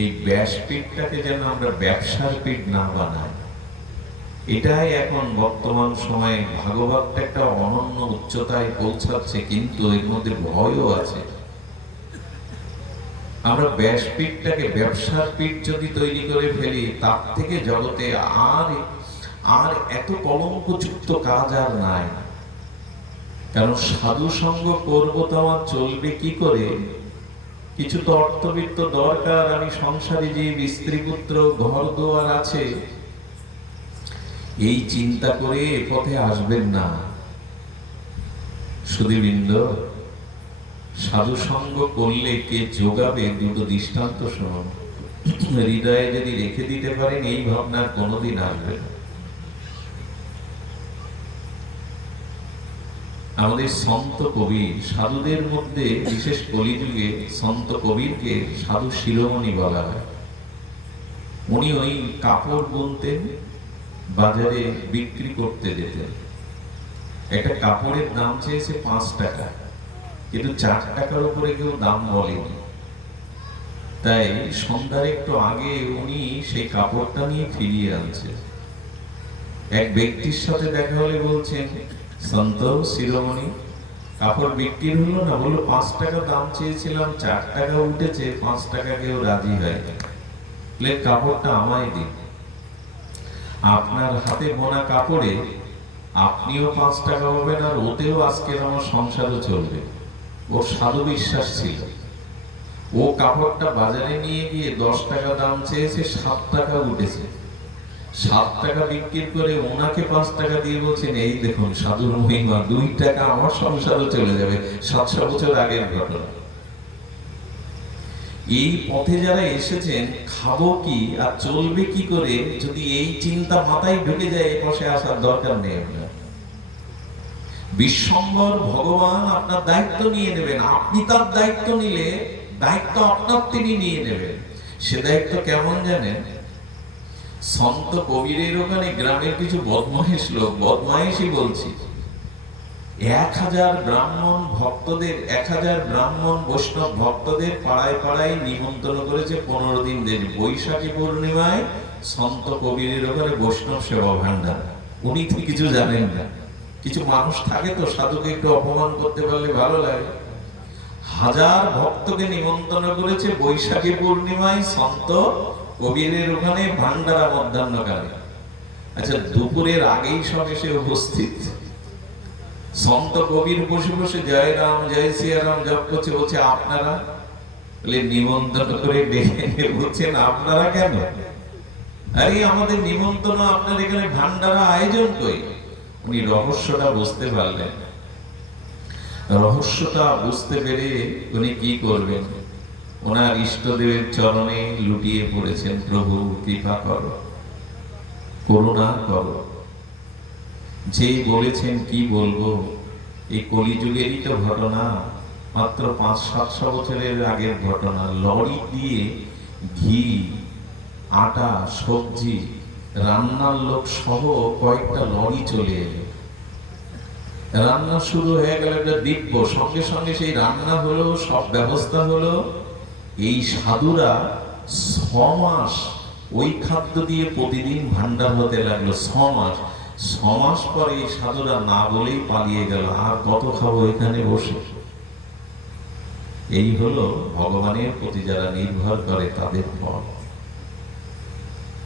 এই ব্যাসপীঠটাকে যেন আমরা ব্যবসার পীঠ না বানাই। এটাই এখন বর্তমান সময়ে ভাগবতটা একটা অনন্য উচ্চতায় পৌঁছাচ্ছে, কিন্তু এর মধ্যে ভয়ও আছে। আমরা ব্যাসপীঠটাকে ব্যবসার পীঠ যদি তৈরি করে ফেলি, তার থেকে জগতে আর এত কলঙ্কযুক্ত কাজ আর নাই। কারণ সাধু সঙ্গ করবো তো আমার চলবে কি করে, কিছু তো অর্থবিত্ত দরকার। আমি সংসারে যে স্ত্রী পুত্র ঘর দুয়ার আছে, এই চিন্তা করে এ পথে আসবেন না। সুধীবৃন্দ, সাধু সঙ্গ করলে কে যোগাবে, দুটো দৃষ্টান্ত শুনুন। হৃদয়ে যদি রেখে দিতে পারেন, এই ভাবনার কোনোদিন আসবে না। আমাদের সন্ত কবির, সাধুদের মধ্যে বিশেষ কলিযুগে সন্ত কবিরকে সাধু শিরোমণি বলা হয়। উনি ওই কাপড় বুনতেন, বাজারে বিক্রি করতে যেতেন। একটা কাপড়ের দাম চেয়েছে 5 টাকা, কিন্তু 4 টাকার উপরে কেউ দাম বলেনি। তাই সন্ধ্যার একটু আগে উনি সেই কাপড়টা নিয়ে ফিরিয়ে আনছে। এক ব্যক্তির সাথে দেখা হলে বলছেন, সন্ত শিরোমণি, কাপড় বিক্রি হলো না? বললো 5 টাকা দাম চেয়েছিলাম, 4 টাকা উঠেছে, 5 টাকা কেউ রাজি হয়। কাপড়টা আমায় দিন। আপনার হাতে বোনা কাপড়ে আপনিও 5 টাকা পাবেন, আর ওতেও আজকের আমার সংসারও চলবে। ওর সাধু বিশ্বাস ছিল। ও কাপড়টা বাজারে নিয়ে গিয়ে 10 টাকা দাম চেয়েছে, 7 টাকা উঠেছে। 7 টাকা বিক্রি করে ওনাকে 5 টাকা দিয়ে বলছেন, এই দেখুন সাধুর মহিমা, 2 টাকা আমার সংসারও চলে যাবে। 700 বছর আগের ঘটনা। এই পথে যারা এসেছেন, খাবো কি আর চলবে কি করে, যদি এই চিন্তা মাথায় ঢুকে যায়, এই পাশে আসার দরকার নেই। আপনার বিশ্বম্বর ভগবান আপনার দায়িত্ব নিয়ে নেবেন। আপনি তার দায়িত্ব নিলে দায়িত্ব আপনার তিনি নিয়ে নেবেন। সে দায়িত্ব কেমন জানেন? সন্ত কবিরের ওখানে গ্রামের কিছু বদমাইশ লোক, বদমাইশি বলছি, 1000 ব্রাহ্মণ ভক্তদের, 1000 ব্রাহ্মণ বৈষ্ণব ভক্তদের পাড়ায় পাড়ায় নিমন্ত্রণ করেছে 15 দিন ধরে। বৈশাখী পূর্ণিমায় সন্ত কবিরের ওখানে বৈষ্ণব সেবা ভান্ডার। উনি তো কিছু জানেন না। কিছু মানুষ থাকে তো, সাধুকে একটু অপমান করতে পারলে ভালো লাগে। 1000 ভক্তকে নিমন্ত্রণ করেছে বৈশাখী পূর্ণিমায় সন্ত কবিরের ওখানে ভান্ডারা মধ্যাহ্নকালে। আচ্ছা, দুপুরের আগেই সব এসে উপস্থিত। সন্ত কবির বসে বসে জয় রাম জয় সিয়ারাম জপ করছে। বলছে, আপনারা? বলে, নিমন্ত্রণ করে ডেকে নিয়ে বলছেন আপনারা কেন? আরে আমাদের নিমন্ত্রণ, আপনার এখানে ভান্ডারা আয়োজন করি। উনি রহস্যটা বুঝতে পারলেন। রহস্যটা বুঝতে পেরে উনি কি করবেন, ওনার ইষ্টদেবের চরণে লুটিয়ে পড়েছেন, প্রভু কৃপা করো, করুণা করো। যে বলেছেন কি বলবো, এই কলিযুগেরই তো ঘটনা, মাত্র 500-700 বছরের আগের ঘটনা। লরি দিয়ে ঘি, আটা, সবজি, রান্নার লোক সহ কয়েকটা লরি চলে এলো। রান্না শুরু হয়ে গেল, একটা দিব্য, সঙ্গে সঙ্গে সেই রান্না হলো, সব ব্যবস্থা হলো। এই সাধুরা 6 মাস ওই খাদ্য দিয়ে প্রতিদিন ভান্ডার হতে লাগলো। 6 মাস। 6 মাস পরে এই সাধুরা না বলেই পালিয়ে গেল, আর কত খাবো এখানে বসে। এই হলো ভগবানের প্রতি যারা নির্ভর করে তাদের ফল।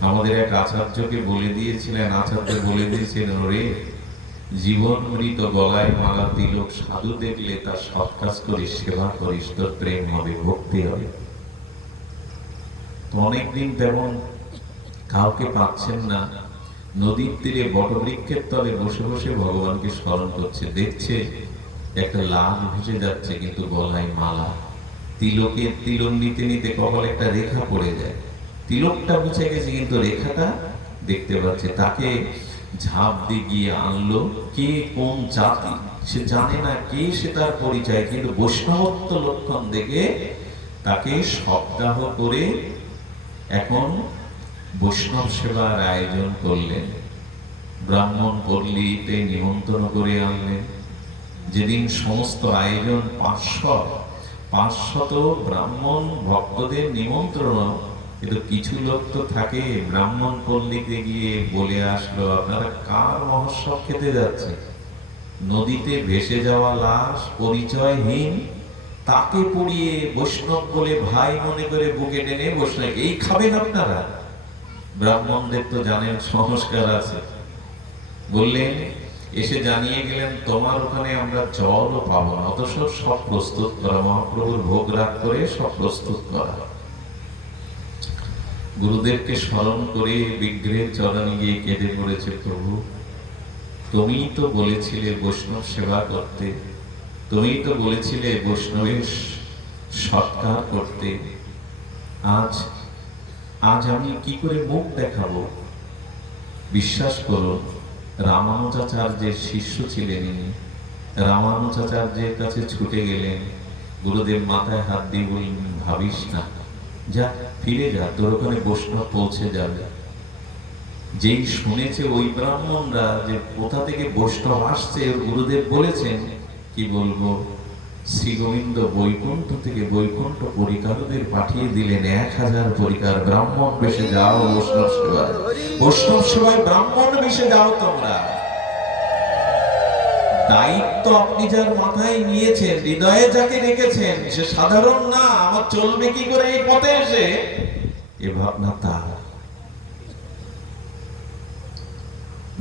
আমাদের এক আচার্যকে বলে দিয়েছিলেন, আচার্য বলে দিয়েছিলেন, রে জীবন মৃত গলায় মালা তিলক সাধু দেখলে তার সৎ কাজ করিস, সেবা করিস, তোর প্রেম হবে, ভক্তি হবে। তো অনেকদিন তেমন কাউকে পাচ্ছেন না। নদীর তীরে বটবৃক্ষের তলে বসে বসে ভগবানকে স্মরণ করছে, দেখছে একটা লাল ভেসে যাচ্ছে কিন্তু গলায় মালা। তিলকের তিলক নিতে নিতে কপালে একটা রেখা পড়ে যায়, তিলকটা মুছে গেছে কিন্তু রেখাটা দেখতে পাচ্ছে। তাকে ঝাঁপ দিয়ে গিয়ে আনলো। কে কোন জাতি সে জানে না, কে সে তার পরিচয়, কিন্তু বৈষ্ণবত্ব লক্ষণ দেখে তাকে সপ্তাহ করে এখন বৈষ্ণব সেবার আয়োজন করলেন। ব্রাহ্মণ পল্লীতে নিমন্ত্রণ করে আনলেন। যেদিন সমস্ত আয়োজন 500 ব্রাহ্মণ ভক্তদের নিমন্ত্রণ, কিন্তু কিছু লোক তো থাকে ব্রাহ্মণ পল্লীতে গিয়ে বলে আসলো, আপনারা কার মহোৎসব খেতে যাচ্ছে? নদীতে ভেসে যাওয়া লাশ, পরিচয়হীন, তাকে পুড়িয়ে বৈষ্ণব বলে ভাই মনে করে বুকে টেনে বৈষ্ণব, এই খাবেন আপনারা? ব্রাহ্মণদের তো জানেন সংস্কার আছে। বললেন, এসে জানিয়ে গেলেন তোমার ওখানে আমরা জলও পাবো না, অথচ সব প্রস্তুত করা, মহাপ্রভুর ভোগ রাগ করে সব প্রস্তুত করা। গুরুদেবকে স্মরণ করে বিগ্রহের চরণে গিয়ে কেঁদে পড়েছে, প্রভু তুমি তো বলেছিলে বৈষ্ণব সেবা করতে, তুমি তো বলেছিলে বৈষ্ণবের সৎকার করতে, আজ আজ আমি কি করে মুখ দেখাবো? বিশ্বাস করো, রামানুজাচার্যের শিষ্য ছিলেন ইনি। রামানুজাচার্যের কাছে ছুটে গেলেন। গুরুদেব মাথায় হাত দিয়ে বললেন, ভাবিস না, যা ফিরে যা, তোর ওখানে বৈষ্ণব পৌঁছে যাবে। যেই শুনেছে ওই ব্রাহ্মণরা যে কোথা থেকে বৈষ্ণব আসছে, গুরুদেব বলেছেন, কি বলবো, শ্রী গোবিন্দ বৈকুণ্ঠ থেকে বৈকুণ্ঠ পরিকারদের পাঠিয়ে দিলেন 1000 পরিকার, ব্রাহ্মণ বেশে যাও বৈষ্ণব সেবায়, বৈষ্ণব সেবায় ব্রাহ্মণ বেশে যাও তোমরা। দায়িত্ব আপনি যার মাথায় নিয়েছেন, হৃদয়ে যাকে রেখেছেন, সে সাধারণ না। আমার চলবে কি করে এই পথে এসে, এ ভাবনা তার।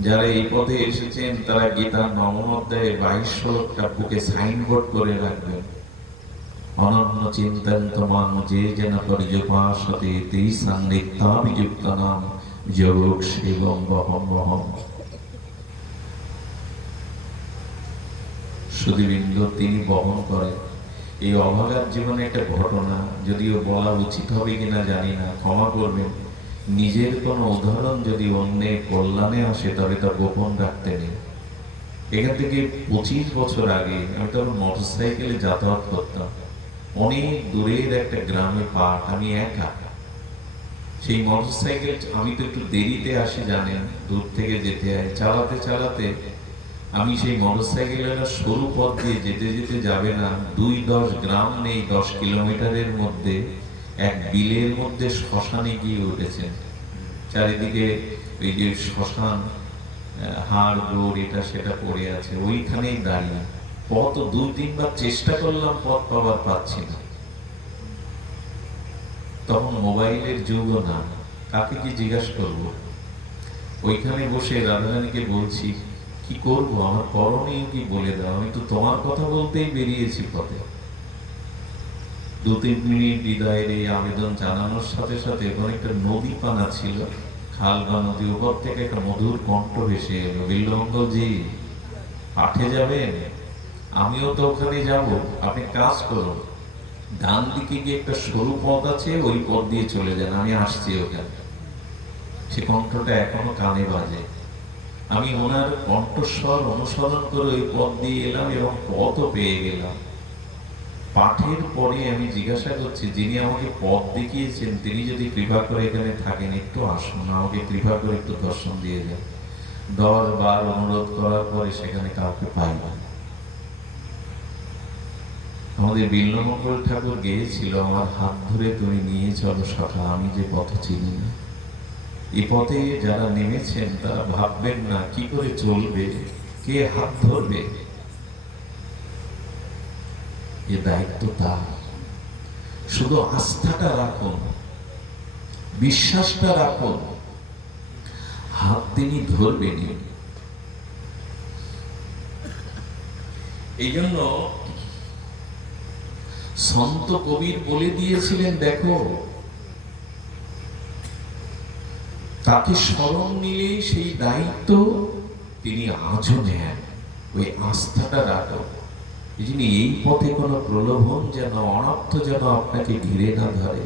যারা এই পথে এসেছেন তারা গীতার 9 অধ্যায়ে 22 শ্লোকটা বুকে সাইনবোর্ড করে রাখবেন। অনন্য চিন্তন্তমান যে যেন পরিযোপাসতে তেষাং নিত্যাভিযুক্তানাং যোগ সেবং বহম বহম। সুধীবৃন্দ, তিনি বহন করেন। এই অভাগার জীবনে একটা ঘটনা, যদিও বলা উচিত হবে কিনা জানি না, ক্ষমা করবেন। নিজের কোনো উদাহরণ যদি অন্যের কল্যাণে আসে তবে তা গোপন রাখতে নেই। এখান থেকে 25 বছর আগে আমি তখন মোটরসাইকেলে যাতায়াত করতাম। অনেক দূরের একটা গ্রামে পাঠ, আমি একা। সেই মোটরসাইকেল, আমি তো একটু দেরিতে আসি জানেন, দূর থেকে যেতে হয়। চালাতে চালাতে আমি সেই মোটরসাইকেলের সরু পথ দিয়ে যেতে যেতে যাবে না 2-10 গ্রাম নেই 10 কিলোমিটারের মধ্যে এক বিলের মধ্যে শ্মশানে গিয়ে উঠেছেন। চারিদিকে ওই যে শ্মশান, হাড় গোড় এটা সেটা পড়ে আছে, ওইখানেই দাঁড়িয়ে। পথ 2-3 বার চেষ্টা করলাম, পথ পাওয়ার পাচ্ছি না। তখন মোবাইলের যুগও না, কাকে কি জিজ্ঞাসা করবো? ওইখানে বসে রাধারানীকে বলছি, কি করবো, আমার করণীয় কি বলে দাও, আমি তো তোমার কথা বলতেই বেরিয়েছি পথে। 2-3 মিনিট হৃদয়ের এই আবেদন জানানোর সাথে সাথে ওখানে একটা নদী পানা ছিল, খাল বা নদী, উপর থেকে একটা মধুর কণ্ঠ ভেসে এলো, বিল্লমঙ্গলজি পাঠে যাবেন? আমিও তো ওখানে যাব, আপনি কাজ করুন, ডান দিকে গিয়ে একটা সরু পথ আছে, ওই পথ দিয়ে চলে যান, আমি আসছি ওখানে। সে কণ্ঠটা এখনো কানে বাজে। আমি ওনার কণ্ঠস্বর অনুসরণ করে ওই পথ দিয়ে এলাম এবং পথও পেয়ে গেলাম। পাঠের পরে আমি জিজ্ঞাসা করছি, যিনি আমাকে পথ দেখিয়েছেন তিনি যদি কৃপা করে এখানে থাকেন, একটু আসুন, আমাকে কৃপা করে একটু দর্শন দিয়ে যান। 10 বার অনুরোধ করার পরে সেখানে কাউকে পাই না। আমাদের বিল্লমঙ্গল ঠাকুর গেয়েছিল, আমার হাত ধরে তুমি নিয়ে চলো সখা, আমি যে পথ চিনি না। এই পথে যারা নেমেছেন তারা ভাববেন না কি করে চলবে, কে হাত ধরবে, এ দায়িত্ব তার। শুধু আস্থাটা রাখুন, বিশ্বাসটা রাখুন, হাত তিনি ধরবেনই। এই জন্য সন্ত কবির বলে দিয়েছিলেন, দেখো তাকে স্মরণ নিলেই সেই দায়িত্ব তিনি আজও নেন, ওই আস্থাটা রাখো। এই জন্য এই পথে কোনো প্রলোভন যেন, অনর্থ যেন আপনাকে ঘিরে না ধরে,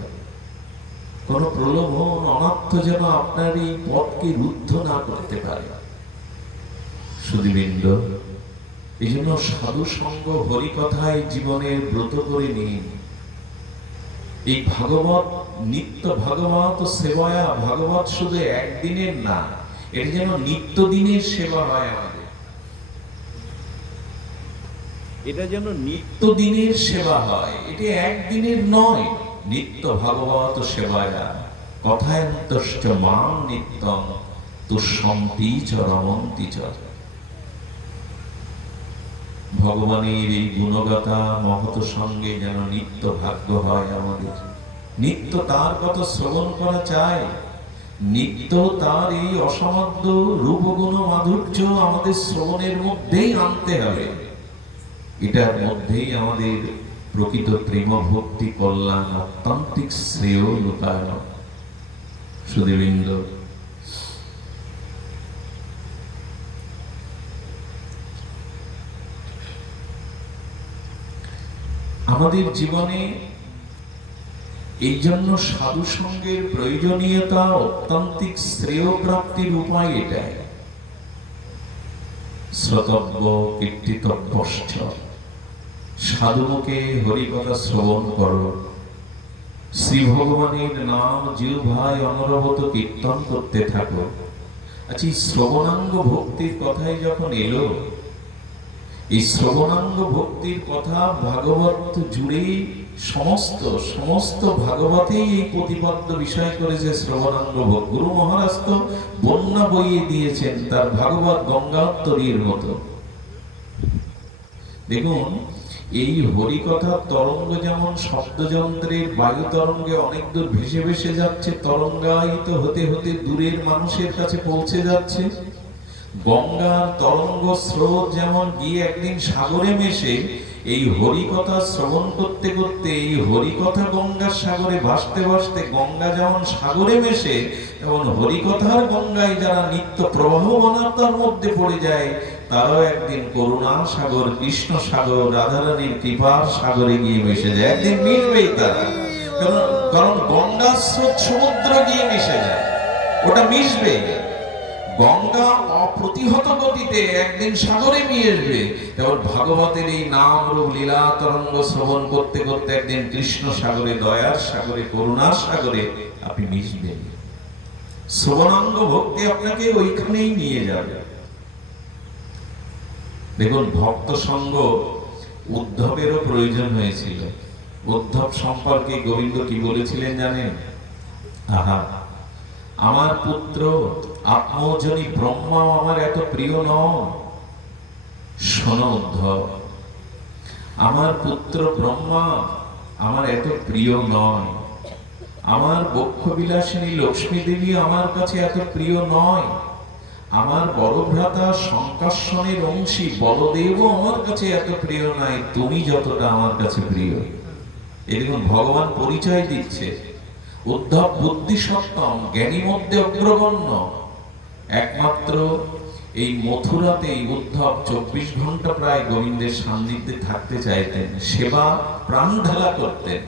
কোনো প্রলোভন অনর্থ যেন আপনার এই পথকে রুদ্ধ না করতে পারে। সুধীবৃন্দ, এই জন্য সাধু সঙ্গ হরিকথায় জীবনের ব্রত করে নিন। এই ভাগবত নিত্য ভাগবত সেবায়া, ভাগবত শুধু একদিনের না, এটা যেন নিত্য দিনের সেবা হয় আমাদের, এটা যেন নিত্য দিনের সেবা হয়, এটা একদিনের নয়। নিত্য ভাগবত সেবায়া কথায়ন্তশ্চ মাম নিত্যং তুষ্যন্তি চ রমন্তি চ। ভগবানের এই গুণগাথা মহৎ সঙ্গে যেন নিত্য ভাগ্য হয় আমাদের, নিত্য তার কথা শ্রবণ করা চাই, নিত্য তার এই অসমাদ্য রূপগুণ মাধুর্য আমাদের শ্রবণের মধ্যেই আনতে হবে। এটার মধ্যেই আমাদের প্রকৃত প্রেম ভক্তি কল্যাণ অত্যন্তিক শ্রেয় লুকায়। সুধীবৃন্দ, আমাদের জীবনে এই জন্য সাধু সঙ্গের প্রয়োজনীয়তা, অত্যন্তিক শ্রেয় প্রাপ্তির উপায় এটাই। শ্রোতব্য কীর্তিতব্যশ্চ, সাধুমুখে হরিকথা শ্রবণ করো, শ্রী ভগবানের নাম জিহ্বায় অনবরত কীর্তন করতে থাকো। আচ্ছা, এই শ্রবণাঙ্গ ভক্তির কথাই যখন এলো, এই শ্রবণাঙ্গ ভক্তির কথা ভাগবত জুড়েই সমস্ত ভাগবতেই এই প্রতিপাদ্য বিষয় করেছে শ্রবণাঙ্গ ভক্তি। গুরু মহারাজ তো বন্যা বইয়ে দিয়েছেন তার ভাগবত গঙ্গাত্তরীর মতো। দেখুন, এই হরিকথার তরঙ্গ যেমন শব্দযন্ত্রের বায়ু তরঙ্গে অনেক দূর ভেসে ভেসে যাচ্ছে, তরঙ্গায়িত হতে হতে দূরের মানুষের কাছে পৌঁছে যাচ্ছে, গঙ্গার তরঙ্গ স্রোত যেমন গিয়ে একদিন সাগরে মেশে, এই হরিকথা শ্রবণ করতে করতে এই হরিকথা গঙ্গার সাগরে ভাসতে ভাসতে গঙ্গা যেমন সাগরে মেশে, তেমন হরিকথার গঙ্গায় যারা নিত্য প্রবাহমানতার মধ্যে পড়ে যায়, তারাও একদিন করুণা সাগর, কৃষ্ণ সাগর, রাধারানীর কৃপার সাগরে গিয়ে মিশে যায়। একদিন মিশবেই তারা, কারণ গঙ্গার স্রোত সমুদ্র গিয়ে মিশে যায়, ওটা মিশবে। গঙ্গা অপ্রতিহত গতিতে একদিন সাগরে মিশবে, তেমন ভাগবতের এই নাম রূপ লীলা তরঙ্গ শ্রবণ করতে করতে একদিন কৃষ্ণ সাগরে, দয়ার সাগরে, করুণার সাগরে আপনি মিশবেন। শ্রবণাঙ্গ ভক্তি আপনাকে ওইখানেই নিয়ে যাবে। দেখুন, ভক্ত সঙ্গ উদ্ধবেরও প্রয়োজন হয়েছিল। উদ্ধব সম্পর্কে গোবিন্দ কি বলেছিলেন জানেন? আহা, আমার পুত্র আত্মজনী ব্রহ্মা আমার এত প্রিয় নয়। শোনো উদ্ধব, আমার পুত্র ব্রহ্মা আমার এত প্রিয় নয়, আমার বক্ষ বিলাসিনী লক্ষ্মী দেবী আমার কাছে এত প্রিয় নয়, আমার বড় ভ্রাতা শঙ্কর্ষণের অংশী বলদেবও আমার কাছে এত প্রিয় নয়, তুমি যতটা আমার কাছে প্রিয়। এরকম ভগবান পরিচয় দিচ্ছে। উদ্ধব বুদ্ধি সত্তম, জ্ঞানী মধ্যে অগ্রগণ্য। একমাত্র এই মথুরাতেই উদ্ধব 24 ঘন্টা প্রায় গোবিন্দের সান্নিধ্যে থাকতে চাইতেন, সেবা প্রাণ ঢালা করতেন।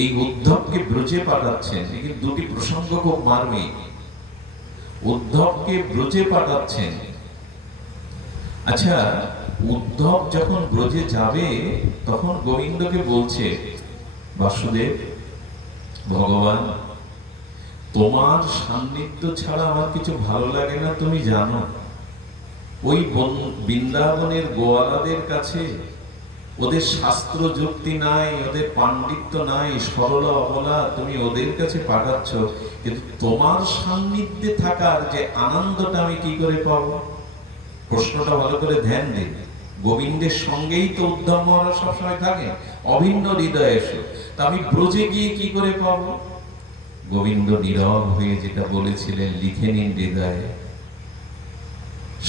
এই উদ্ধবকে ব্রজে পাঠাচ্ছেন, কিন্তু দুটি প্রসঙ্গ খুব মার্মিক। উদ্ধবকে ব্রজে পাঠাচ্ছেন। আচ্ছা, উদ্ধব যখন ব্রজে যাবে তখন গোবিন্দকে বলছে, বাসুদেব, ভগবান, তোমার সান্নিধ্য ছাড়া আমার কিছু ভালো লাগে না, তুমি জানো। ওই বৃন্দাবনের গোয়ালাদের কাছে ওদের শাস্ত্র যুক্তি নাই, ওদের পাণ্ডিত্য নাই, সরলা অবলা, তুমি ওদের কাছে পাঠাচ্ছ, কিন্তু তোমার সান্নিধ্যে থাকার যে আনন্দটা আমি কি করে পাবো? প্রশ্নটা ভালো করে ধ্যান দিন। গোবিন্দের সঙ্গেই তো উদ্ধব মহারাজ সবসময় থাকে, অভিন্ন হৃদয়ে এসে, তা আমি ব্রজে গিয়ে কি করে পাবো? গোবিন্দ নীরব হয়ে যেটা বলেছিলেন লিখে নিন হৃদয়ে,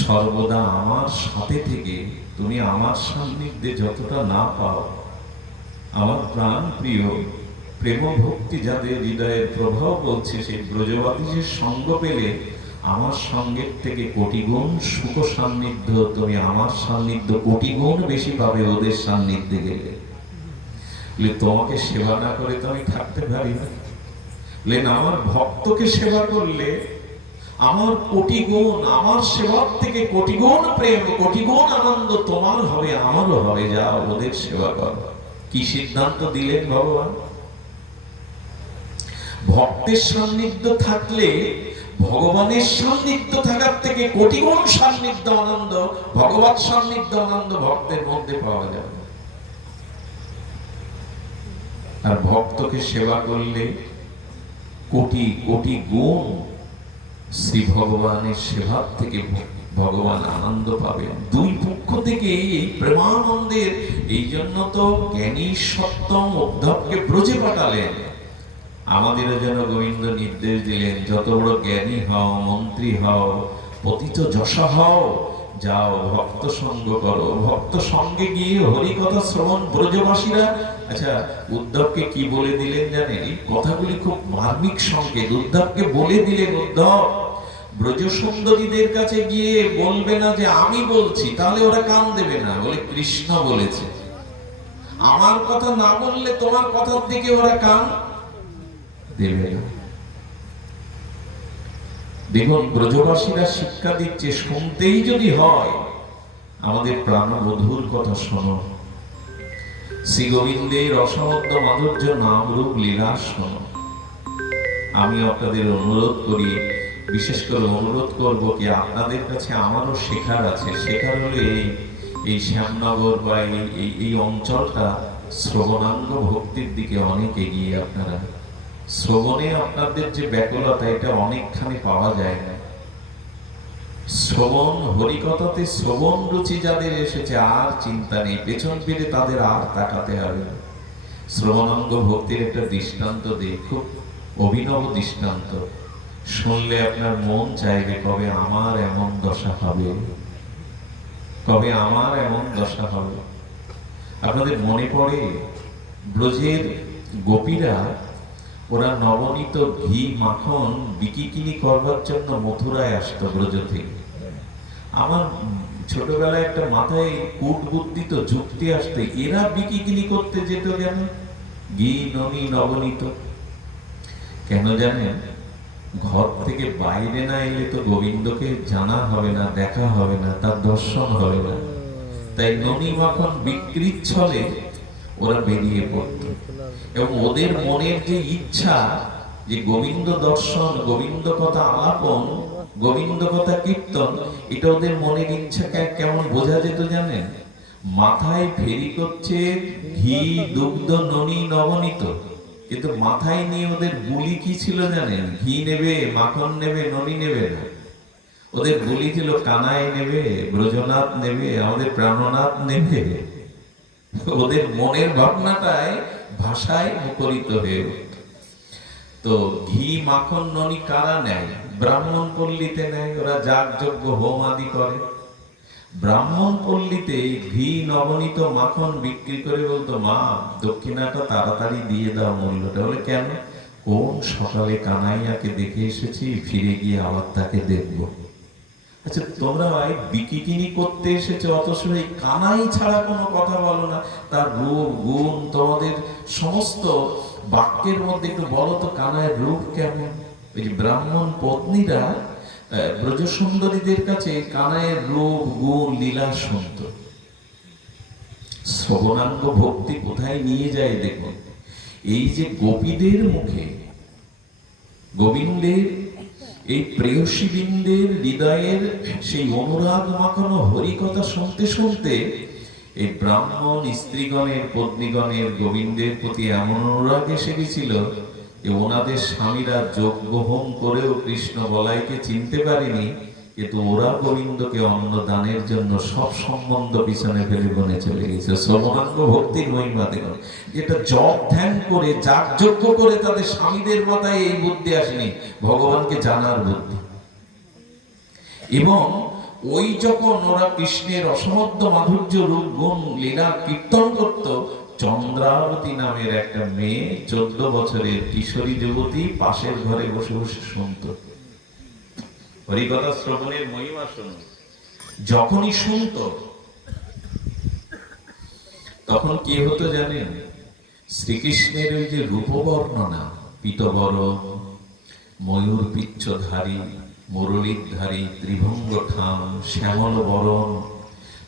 সর্বদা আমার সাথে থেকে তুমি আমার সান্নিধ্যে যতটা না পাও, আমার প্রাণ প্রিয় প্রেম ভক্তি যাদের হৃদয়ের প্রভাব বলছে, সেই ব্রজবাদীদের সঙ্গ পেলে আমার সঙ্গের থেকে কোটি গুণ সুখ সান্নিধ্য, তুমি আমার সান্নিধ্য কোটি গুণ বেশি পাবে ওদের সান্নিধ্যে গেলে। তোমাকে সেবা না করে তো আমি থাকতে পারি না। আমার ভক্তকে সেবা করলে আমার কোটি গুণ, আমার সেবার থেকে কোটি গুণ প্রেম, কোটি গুণ আনন্দ তোমার হবে, আমারও হবে। যাও ওদের সেবা করো। কি সিদ্ধান্ত দিলেন ভগবান? ভক্তের সান্নিধ্য থাকলে ভগবানের সান্নিধ্য থাকার থেকে কোটি গুণ সান্নিধ্য আনন্দ, ভগবত সান্নিধ্য আনন্দ ভক্তের মধ্যে পাওয়া যাবে। আর ভক্তকে সেবা করলে কোটি কোটি গুণ শ্রী ভগবানের সেবার থেকে ভগবান আনন্দ পাবেন। দুই পক্ষ থেকে এই প্রেমানন্দের, এই জন্য তো জ্ঞানী সপ্তম উদ্ধবকে ব্রজে পাঠালেন। আমাদের যেন গোবিন্দ নির্দেশ দিলেন, যত বড় জ্ঞানী হও, মন্ত্রী হও, পতিত যশা হও, যাও ভক্ত সঙ্গ করো। ভক্ত সঙ্গে গিয়ে হরি কথা শ্রবণ ব্রজবাসীরা। আচ্ছা, উদ্ধবকে কি বলে দিলেন জানেন? এই কথাগুলি খুব মার্মিক সংকেত। উদ্ধবকে বলে দিলেন, উদ্ধব ব্রজ সুন্দরীদের কাছে গিয়ে বলবে না যে আমি বলছি, তাহলে ওরা কান দেবে না। বলে কৃষ্ণ বলেছে। আমার কথা না বললে তোমার কথার দিকে ওরা কান দেবে না। দেখুন, ব্রজবাসীরা শিক্ষা দিচ্ছে, শুনতেই যদি হয় আমাদের প্রাণবধূর কথা শোনো, শ্রী গোবিন্দের অসামর্থ মাধুর্য নাম রূপ লীলা শোনো। আমি আপনাদের অনুরোধ করি, বিশেষ করে অনুরোধ করব কি, আপনাদের কাছে আমারও শেখার আছে। শেখার হলে এই শ্যামনগর বা এই অঞ্চলটা শ্রবণাঙ্গ ভক্তির দিকে অনেক এগিয়ে। আপনারা শ্রবণে আপনাদের যে ব্যাকুলতা, এটা অনেকখানি পাওয়া যায় না। শ্রবণ হরিকথাতে শ্রবণ রুচি যাদের এসেছে, আর চিন্তা নেই, পেছন ফিরে তাদের আর তাকাতে হবে না। শ্রবণাঙ্গ ভক্তির একটা দৃষ্টান্ত দিই, খুব অভিনব দৃষ্টান্ত। শুনলে আপনার মন চাইবে কবে আমার এমন দশা হবে, কবে আমার এমন দশা হবে। আপনাদের মনে পড়ে ব্রজের গোপীরা, ওরা নবনীত ঘি মাখন বিকিকিনি করবার জন্য মথুরায় আসতো ব্রজ থেকে। আমার ছোটবেলায় একটা মাথায় কূট বুদ্ধি তো যুক্তি আসতে, এরা বিকিকিনি করতে যেত কেন? ঘি ননি নবনীত কেন জানেন? ঘর থেকে বাইরে না এলে তো গোবিন্দকে জানা হবে না, দেখা হবে না, তার দর্শন হবে না। তাই ননি মাখন বিক্রির ছলে ওরা বেরিয়ে পড়ত। এবং ওদের মনের যে ইচ্ছা যে গোবিন্দ দর্শন, গোবিন্দ কথা আলাপন, গোবিন্দ কথা কীর্তন, এটা ওদের মনের ইচ্ছা কেমন বোঝা যেত জানেন? মাথায় ফেরি করছে ঘি দুগ্ধ ননি নবনীত, কিন্তু মাথায় নিয়ে ওদের বুলি কি ছিল জানেন? ঘি নেবে, মাখন নেবে, ননি নেবে না। ওদের বুলি ছিল কানাই নেবে, ব্রজনাথ নেবে, আমাদের প্রাণনাথ নেবে। ওদের মনের ভাবনাটায় ভাষায় মুখরিত হয়ে উঠত। তো ঘি মাখন ননি কারা নেয়? ব্রাহ্মণ পল্লীতে নেয়। ওরা যাগ যজ্ঞ হোম আদি করে। ব্রাহ্মণ পল্লীতে ঘি নবনীত মাখন বিক্রি করে বলতো, মা দক্ষিণাটা তাড়াতাড়ি দিয়ে দাও মূল্যটা। বলে কেন? কোন সকালে কানাইয়াকে দেখে এসেছি, ফিরে গিয়ে আবার তাকে দেখবো। আচ্ছা, তোমরা বিকিকিনি করতে এসেছো, অথচ এই কানাই ছাড়া কোনো কথা বলো না। তার রূপ গুণ তোমাদের সমস্ত বাক্যের মধ্যে একটু বলো তো, কানাইয়ের রূপ কেমন? ওই যে ব্রাহ্মণ পত্নীরা ব্রজ সুন্দরীদের কাছে কানাইয়ের রূপ গুণ লীলা শুনত। শ্রবণাঙ্গ ভক্তি কোথায় নিয়ে যায় দেখুন। এই যে গোপীদের মুখে গোবিন্দের, এই প্রেয়সীবৃন্দের হৃদয়ের সেই অনুরাগ মাখানো হরিকথা শুনতে শুনতে এই ব্রাহ্মণ স্ত্রীগণের, পত্নীগণের গোবিন্দের প্রতি এমন অনুরাগ এসে গেছিল যে ওনাদের স্বামীরা যজ্ঞ হোম করেও কৃষ্ণ বলাইকে চিনতে পারেনি, কিন্তু ওরা গোবিন্দকে অন্ন দানের জন্য সব সম্বন্ধ পিছনে ফেলে বনে চলে গেছে। শ্রবণাঙ্গ ভক্তির মহিমা দেখুন। যেটা জপ ধ্যান করে, যাগ যজ্ঞ করে তাদের স্বামীদের মাথায় এই বুদ্ধি আসেনি, ভগবানকে জানার বুদ্ধি। এবং ওই যখন ওরা কৃষ্ণের অসমর্থ মাধুর্য রূপ গুণ লীলা কীর্তন করত, চন্দ্রাবতী নামের একটা মেয়ে 14 বছরের কিশোরী যুবতী পাশের ঘরে বসে বসে শুনত। হরিকথা শ্রবণের মহিমা শুনুন। যখনই শুনত তখন কি হতো জানেন? শ্রীকৃষ্ণের ওই যে রূপবর্ণনা, পীতবরণ, ময়ূর পিচ্ছধারী, মুরলীধারী, ত্রিভঙ্গ ঠাম, শ্যামল বরণ,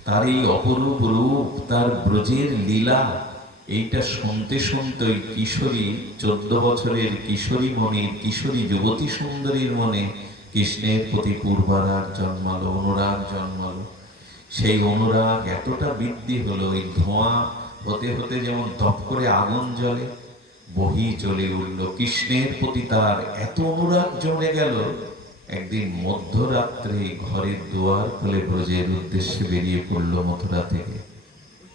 তার এই অপরূপ রূপ, তার ব্রজের লীলা, এইটা শুনতে শুনতে ওই কিশোরী 14 বছরের কিশোরী মনির, কিশোরী যুবতী সুন্দরীর মনে কৃষ্ণের প্রতি পূর্বারাগ জন্মালো, অনুরাগ জন্মালো। সেই অনুরাগ এতটা বৃদ্ধি হলো, ওই ধোঁয়া হতে হতে যেমন তপ করে আগুন জ্বলে, বহি চলে উঠল। কৃষ্ণের প্রতি তার এত অনুরাগ জমে গেল, একদিন মধ্যরাত্রে ঘরের দুয়ার খুলে ব্রজের উদ্দেশ্যে বেরিয়ে পড়ল মথুরা থেকে।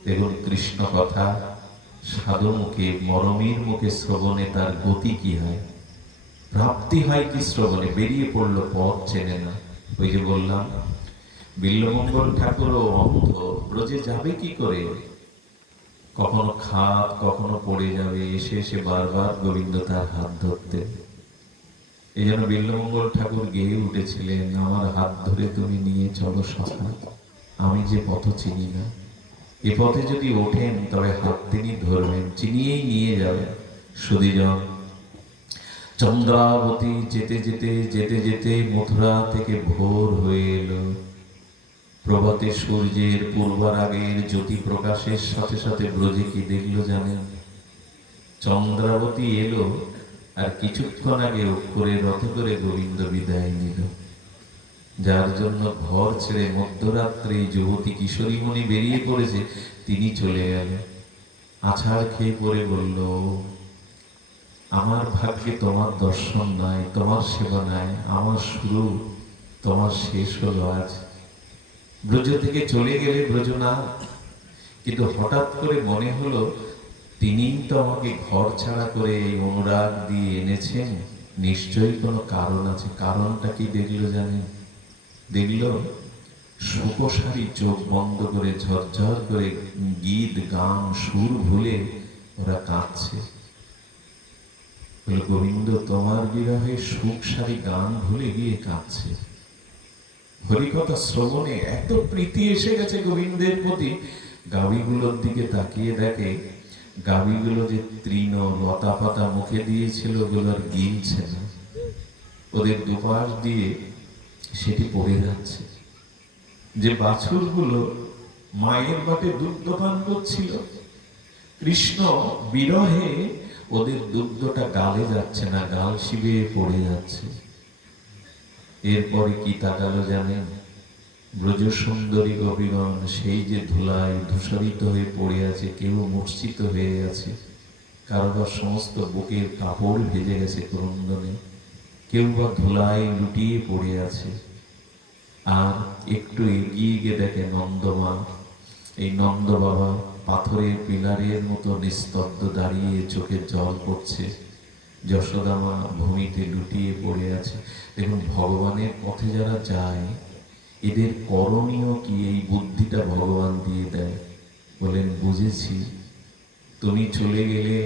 দেখুন কৃষ্ণ কথা সাধু মুখে, মরমীর মুখে শ্রবণে তার গতি কি হয়, প্রাপ্তি হয় কি শ্রবণে। বেরিয়ে পড়লো, পথ চেনে না। ওই যে বললাম বিল্বমঙ্গল ঠাকুরও অন্ধ, ব্রজে যাবে কি করে? কখনো খাদ, কখনো পড়ে যাবে, এসে এসে বারবার গোবিন্দ তার হাত ধরতে। এই জন্য বিল্বমঙ্গল ঠাকুর গেয়ে উঠেছিলেন, আমার হাত ধরে তুমি নিয়ে চলো সখা, আমি যে পথ চিনি না। এ পথে যদি ওঠেন তবে হাত তিনি ধরবেন, চিনিয়েই নিয়ে যাবেন। সুধীজন চন্দ্রাবতী যেতে যেতে যেতে যেতে মথুরা থেকে ভোর হয়ে এলো। প্রভাতে সূর্যের পূর্বারাগের জ্যোতি প্রকাশের সাথে সাথে ব্রজে কি দেখলো জানেন? চন্দ্রাবতী এলো, আর কিছুক্ষণ আগে অক্ষরে রথে করে গোবিন্দ বিদায় নিল। যার জন্য ঘর ছেড়ে মধ্যরাত্রে যুবতী কিশোরী মণি বেরিয়ে পড়েছে, তিনি চলে গেলেন। আছাড় খেয়ে পড়ে বলল, আমার ভাগ্যে তোমার দর্শন নাই, তোমার সেবা নাই, আমার শুরু তোমার শেষ হলো আজ। ব্রজ থেকে চলে গেলে ব্রজ না, কিন্তু হঠাৎ করে মনে হলো তিনিই তো আমাকে ঘর ছাড়া করে এই অনুরাগ দিয়ে এনেছেন, নিশ্চয়ই কোনো কারণ আছে। কারণটা কি দেখলো জানেন? দেখল সুকোষারি চোখ বন্ধ করে ঝরঝর করে গীত গান সুর ভুলে ওরা কাঁদছে। গোবিন্দ তোমার বিরহে সুখসারী গান ভুলে গিয়ে কাঁদছে। হরিকথা শ্রবণে এত প্রীতি এসে গেছে গোবিন্দের প্রতি। গাভীগুলোর দিকে তাকিয়ে দেখে, গাভীগুলো যে তৃণ লতা পাতা মুখে দিয়েছিল ওগুলো আর গিলছে না, ওদের দুপাশ দিয়ে সেটি পড়ে যাচ্ছে। যে বাছুরগুলো মায়ের বাটে দুগ্ধ পান করছিল, কৃষ্ণ বিরহে ওদের দুগ্ধটা গালে যাচ্ছে না, গাল শিবে পড়ে যাচ্ছে। এরপরে কি তাকালো জানেন? ব্রজ সুন্দরী গোপীগণ সেই যে ধুলায় ধূসরিত হয়ে পড়ে আছে, কেউ মূর্ছিত হয়ে আছে, কারোবার সমস্ত বুকের কাপড় ভেজে গেছে ক্রন্দনে, কেউ বা ধুলায় লুটিয়ে পড়ে আছে। আর একটু এগিয়ে গিয়ে দেখে নন্দমা, এই নন্দ বাবা পাথরের পিলারের মতো নিস্তব্ধ দাঁড়িয়ে, চোখের জল পড়ছে। যশোদামা ভূমিতে লুটিয়ে পড়ে আছে। দেখুন ভগবানের পথে যারা যায় এদের করণীয় কি, এই বুদ্ধিটা ভগবান দিয়ে দেয়। বলেন, বুঝেছি তুমি চলে গেলে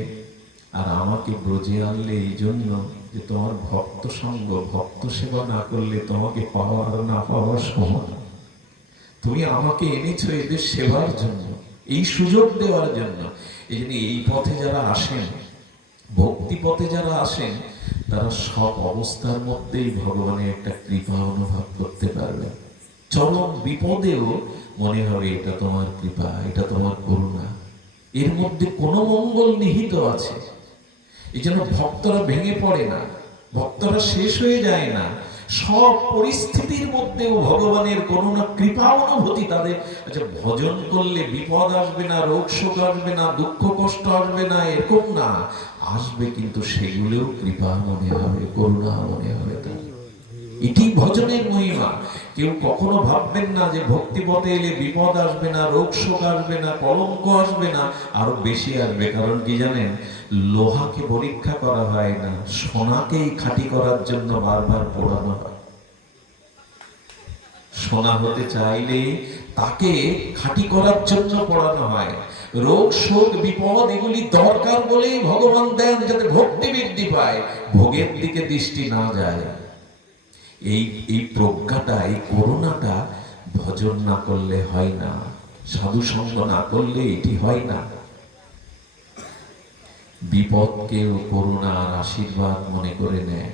আর আমাকে ব্রজে আনলে এই জন্য যে তোমার ভক্ত সঙ্গ, ভক্ত সেবা না করলে তোমাকে পাওয়ার না পাওয়ার সমান। তুমি আমাকে এনেছো এদের সেবার জন্য, এই সুযোগ দেওয়ার জন্য। এই জন্য এই পথে যারা আসেন, ভক্তি পথে যারা আসেন, তারা সব অবস্থার মধ্যেই ভগবানের একটা কৃপা অনুভব করতে পারবে। চরম বিপদেও মনে হবে এটা তোমার কৃপা, এটা তোমার করুণা, এর মধ্যে কোনো মঙ্গল নিহিত আছে। এই জন্য ভক্তরা ভেঙে পড়ে না, ভক্তরা শেষ হয়ে যায় না। সব পরিস্থিতির মধ্যেও ভগবানের করুণা কৃপা অনুভূতি তাদের। আচ্ছা, ভজন করলে বিপদ আসবে না, রোগ শোক আসবে না, দুঃখ কষ্ট আসবে না, এরকম না, আসবে, কিন্তু সেগুলোও কৃপা মনে হবে, করুণা মনে হবে। এটি ভজনের মহিমা। কেউ কখনো ভাববেন না যে ভক্তি পথে এলে বিপদ আসবে না, রোগ শোক আসবে না, কলঙ্ক আসবে না, আরো বেশি আসবে। কারণ কি জানেন? লোহাকে পরীক্ষা করা হয় না, সোনাকেই খাঁটি করার জন্য বারবার পোড়ানো হয়। সোনা হতে চাইলে তাকে খাঁটি করার জন্য পড়ানো হয়। রোগ শোক বিপদ এগুলি দরকার বলেই ভগবান দেন, যাতে ভক্তি বৃদ্ধি পায়, ভোগের দিকে দৃষ্টি না যায়। এই এই প্রজ্ঞাটা, এই করুণাটা ভজন না করলে হয় না, সাধু সঙ্গ না করলে এটি হয় না। বিপদকেও করুণার আশীর্বাদ মনে করে নেয়,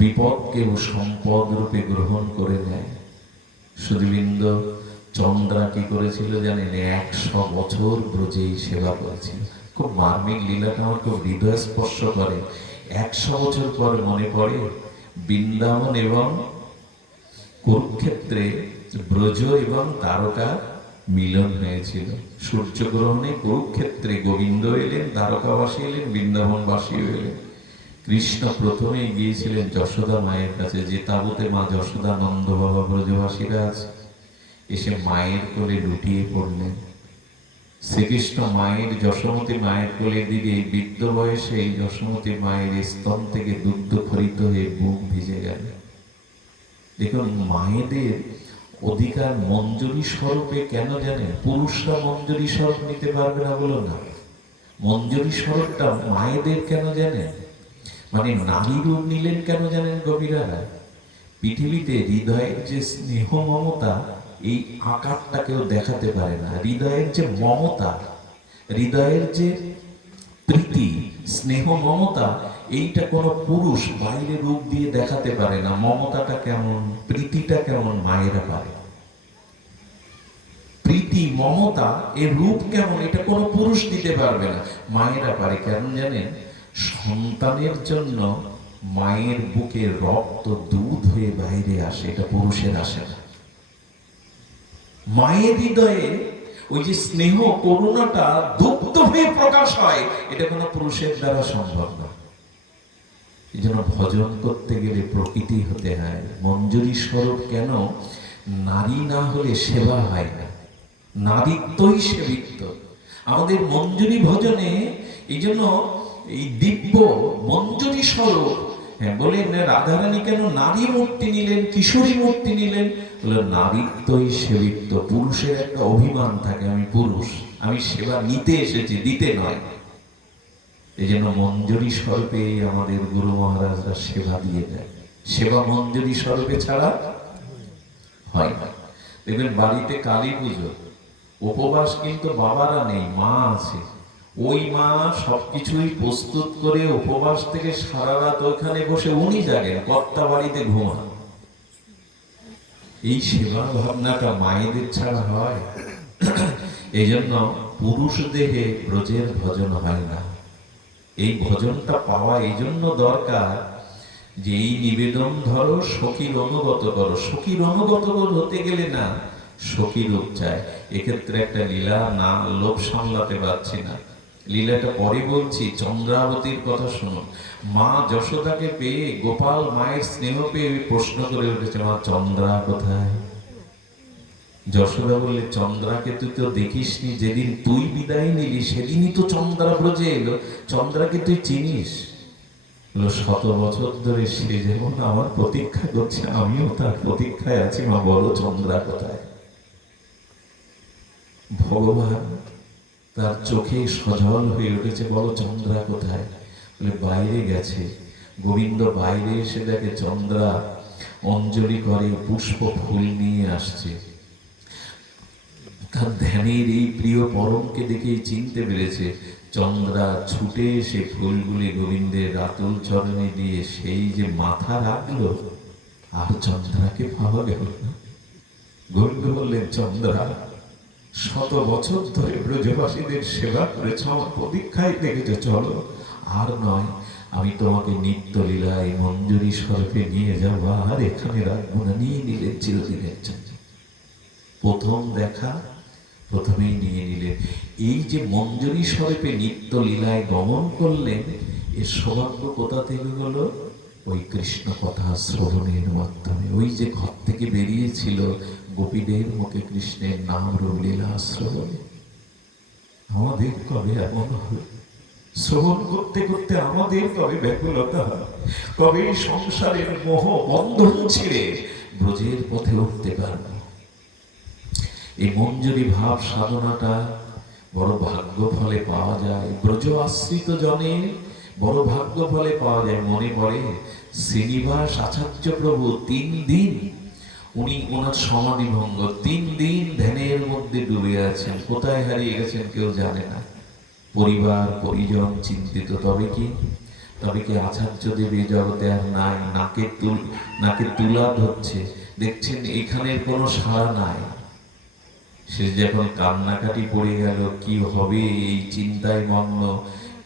বিপদকেও সম্পদ রূপে গ্রহণ করে নেয়। সুধীবৃন্দ, চন্দ্রা কি করেছিল জানেন? 100 বছর ব্রজেই সেবা করেছিল। খুব মার্মিক লীলাটা আমার খুব হৃদয় স্পর্শ করে। 100 বছর পর মনে পড়ে বৃন্দাবন এবং কুরুক্ষেত্রে ব্রজ এবং দ্বারকা মিলন হয়েছিল। সূর্যগ্রহণে কুরুক্ষেত্রে গোবিন্দ এলেন, দ্বারকাবাসী এলেন, বৃন্দাবনবাসী এলেন। কৃষ্ণ প্রথমে গিয়েছিলেন যশোদা মায়ের কাছে, যে তাবুতে মা যশোদা, নন্দ বাবা, ব্রজবাসীরা আছে, এসে মায়ের কোলে লুটিয়ে পড়লেন। শ্রীকৃষ্ণ মায়ের, যশোমতী মায়ের কোলে দিকে বৃদ্ধ বয়সে এই যশোমতী মায়ের স্তন থেকে দুগ্ধ খরিত হয়ে বুক ভিজে গেল। দেখুন, মায়েদের অধিকার মঞ্জুরি স্বরূপে কেন জানেন? পুরুষরা মঞ্জুরি স্বরূপ নিতে পারবে না বলো না, মঞ্জুরি স্বরূপটা মায়েদের কেন জানেন? মানে নারী রূপ নিলেন কেন জানেন কবিরারা? পৃথিবীতে হৃদয়ের যে স্নেহ মমতা, এই আকারটা কেউ দেখাতে পারে না। হৃদয়ের যে মমতা, হৃদয়ের যে প্রীতি, স্নেহ, মমতা, এইটা কোনো পুরুষ বাইরে রূপ দিয়ে দেখাতে পারে না। মমতাটা কেমন, প্রীতিটা কেমন, মায়েরা পারে। প্রীতি, মমতা, এর রূপ কেমন, এটা কোনো পুরুষ দিতে পারবে না, মায়েরা পারে। কেন জানেন? সন্তানের জন্য মায়ের বুকে রক্ত দুধ হয়ে বাইরে আসে, এটা পুরুষের আসে না। মায়ের হৃদয়ে ওই যে স্নেহ, করুণাটা দুগ্ধ হয়ে প্রকাশ হয়, এটা কোনো পুরুষের দ্বারা সম্ভব না। এই জন্য ভজন করতে গেলে প্রকৃতি হতে হয়। মঞ্জুরি স্বরূপ কেন? নারী না হলে সেবা হয় না, নারীত্বই সেবিত্ব। আমাদের মঞ্জুরি ভজনে এই জন্য এই দিব্য মঞ্জুরি স্বরূপ। হ্যাঁ, বলেন রাধারানী কেন নারী মূর্তি নিলেন, কিশোরী মূর্তি নিলেন? নারীত্বই সেবিত্ব। পুরুষের একটা অভিমান থাকে, আমি পুরুষ, আমি সেবা নিতে এসেছি, দিতে নয়। এই জন্য মঞ্জুরি স্বরূপে আমাদের গুরু মহারাজরা সেবা দিয়ে দেয়। সেবা মঞ্জুরি স্বরূপে ছাড়া হয় না। দেখবেন বাড়িতে কালী পুজো, উপবাস কিন্তু বাবারা নেই, মা আছে। ওই মা সবকিছুই প্রস্তুত করে উপবাস থেকে সারা রাত ওখানে বসে উনি জাগেন, কর্তা বাড়িতে ঘুমান। এই সেবা ভাবনাটা মায়েদের ছাড়া হয়? এই জন্য পুরুষ দেহে ব্রজের ভজন হয় না। এই ভজনটা পাওয়া এই জন্য দরকার যে এই নিবেদন ধরো, সখীর অনুগত করো। সখীর অনুগত হতে গেলে না সখী রূপ চায়। এক্ষেত্রে একটা লীলা না লোভ সামলাতে পারছি না, লীলাটা পরে বলছি। চন্দ্রাবতীর কথা শুনুন। মা যশোদাকে পেয়ে, গোপাল মায়ের স্নেহ পেয়ে প্রশ্ন করে উঠেছে, মা চন্দ্রা কোথায়? যশোদা বললে, চন্দ্রাকে তুই তো দেখিসনি, যেদিন তুই বিদায় নিলি সেদিনই তো চন্দ্রা ব্রজে এলো, চন্দ্রাকে তুই চিনিস? 100 বছর ধরে সে যেমন আমার প্রতীক্ষা করছে, আমিও তার প্রতীক্ষায় আছি, মা বলো চন্দ্রা কোথায়? ভগবান তার চোখে সজল হয়ে উঠেছে, বলো চন্দ্রা কোথায়? বলে বাইরে গেছে। গোবিন্দ বাইরে এসে দেখে চন্দ্রা অঞ্জলি করে, পুষ্প ফুল নিয়ে আসছে। তার ধ্যানের এই প্রিয় পরমকে দেখেই চিনতে পেরেছে। চন্দ্রা ছুটে এসে ফুলগুলি গোবিন্দের রাতুল চরণে দিয়ে সেই যে মাথা রাখলো, আর চন্দ্রাকে পাওয়া গেল না। গোবিন্দ বললেন, চন্দ্রা 100 বছর ধরে ব্রজবাসীদের সেবা করেছ, আমার প্রতীক্ষায় দেখেছো, চলো। আর নয়, আমি তোমাকে নিত্য লীলায় মঞ্জুরি স্বরূপে নিয়ে যাবো, আর এখানে রাখবো না। নিয়ে নিলেন চিরদিনের জন্য। প্রথম দেখা, প্রথমেই নিয়ে নিলেন। এই যে মঞ্জুরি স্বরূপে নিত্য লীলায় গমন করলেন, এর সৌভাগ্য কোথা থেকে হলো? ওই কৃষ্ণ কথা শ্রবণের মাধ্যমে। ওই যে ঘর থেকে বেরিয়েছিল গোপীদের মুখে কৃষ্ণের নাম রূপ লীলা শ্রবণে। আমাদের কবে এমন হবে? শ্রবণ করতে করতে আমাদের কবে ব্যাকুলতা, কবে এই সংসারের মোহ বন্ধন ছেড়ে ব্রজের পথে উঠতে পারব। এই মঞ্জুরি ভাব সাধনাটা বড় ভাগ্য ফলে পাওয়া যায়, ব্রজ আশ্রিত জনে বড় ভাগ্য ফলে পাওয়া যায়। মনে পড়ে শ্রীনিবাস আচার্য প্রভু 3 দিন উনি ওনার সমাধি ভঙ্গ, 3 দিন ধ্যানের মধ্যে ডুবে আছেন। কোথায় হারিয়ে গেছেন কেউ জানে না, পরিবার পরিজন চিন্তিত। তবে কি আচার্য দেব এই জগতে আর নাই। নাকে তুলা ধরছে, দেখছেন এখানের কোনো সাড়া নাই। সে যখন কান্নাকাটি পড়ে গেল, কি হবে এই চিন্তায় মগ্ন,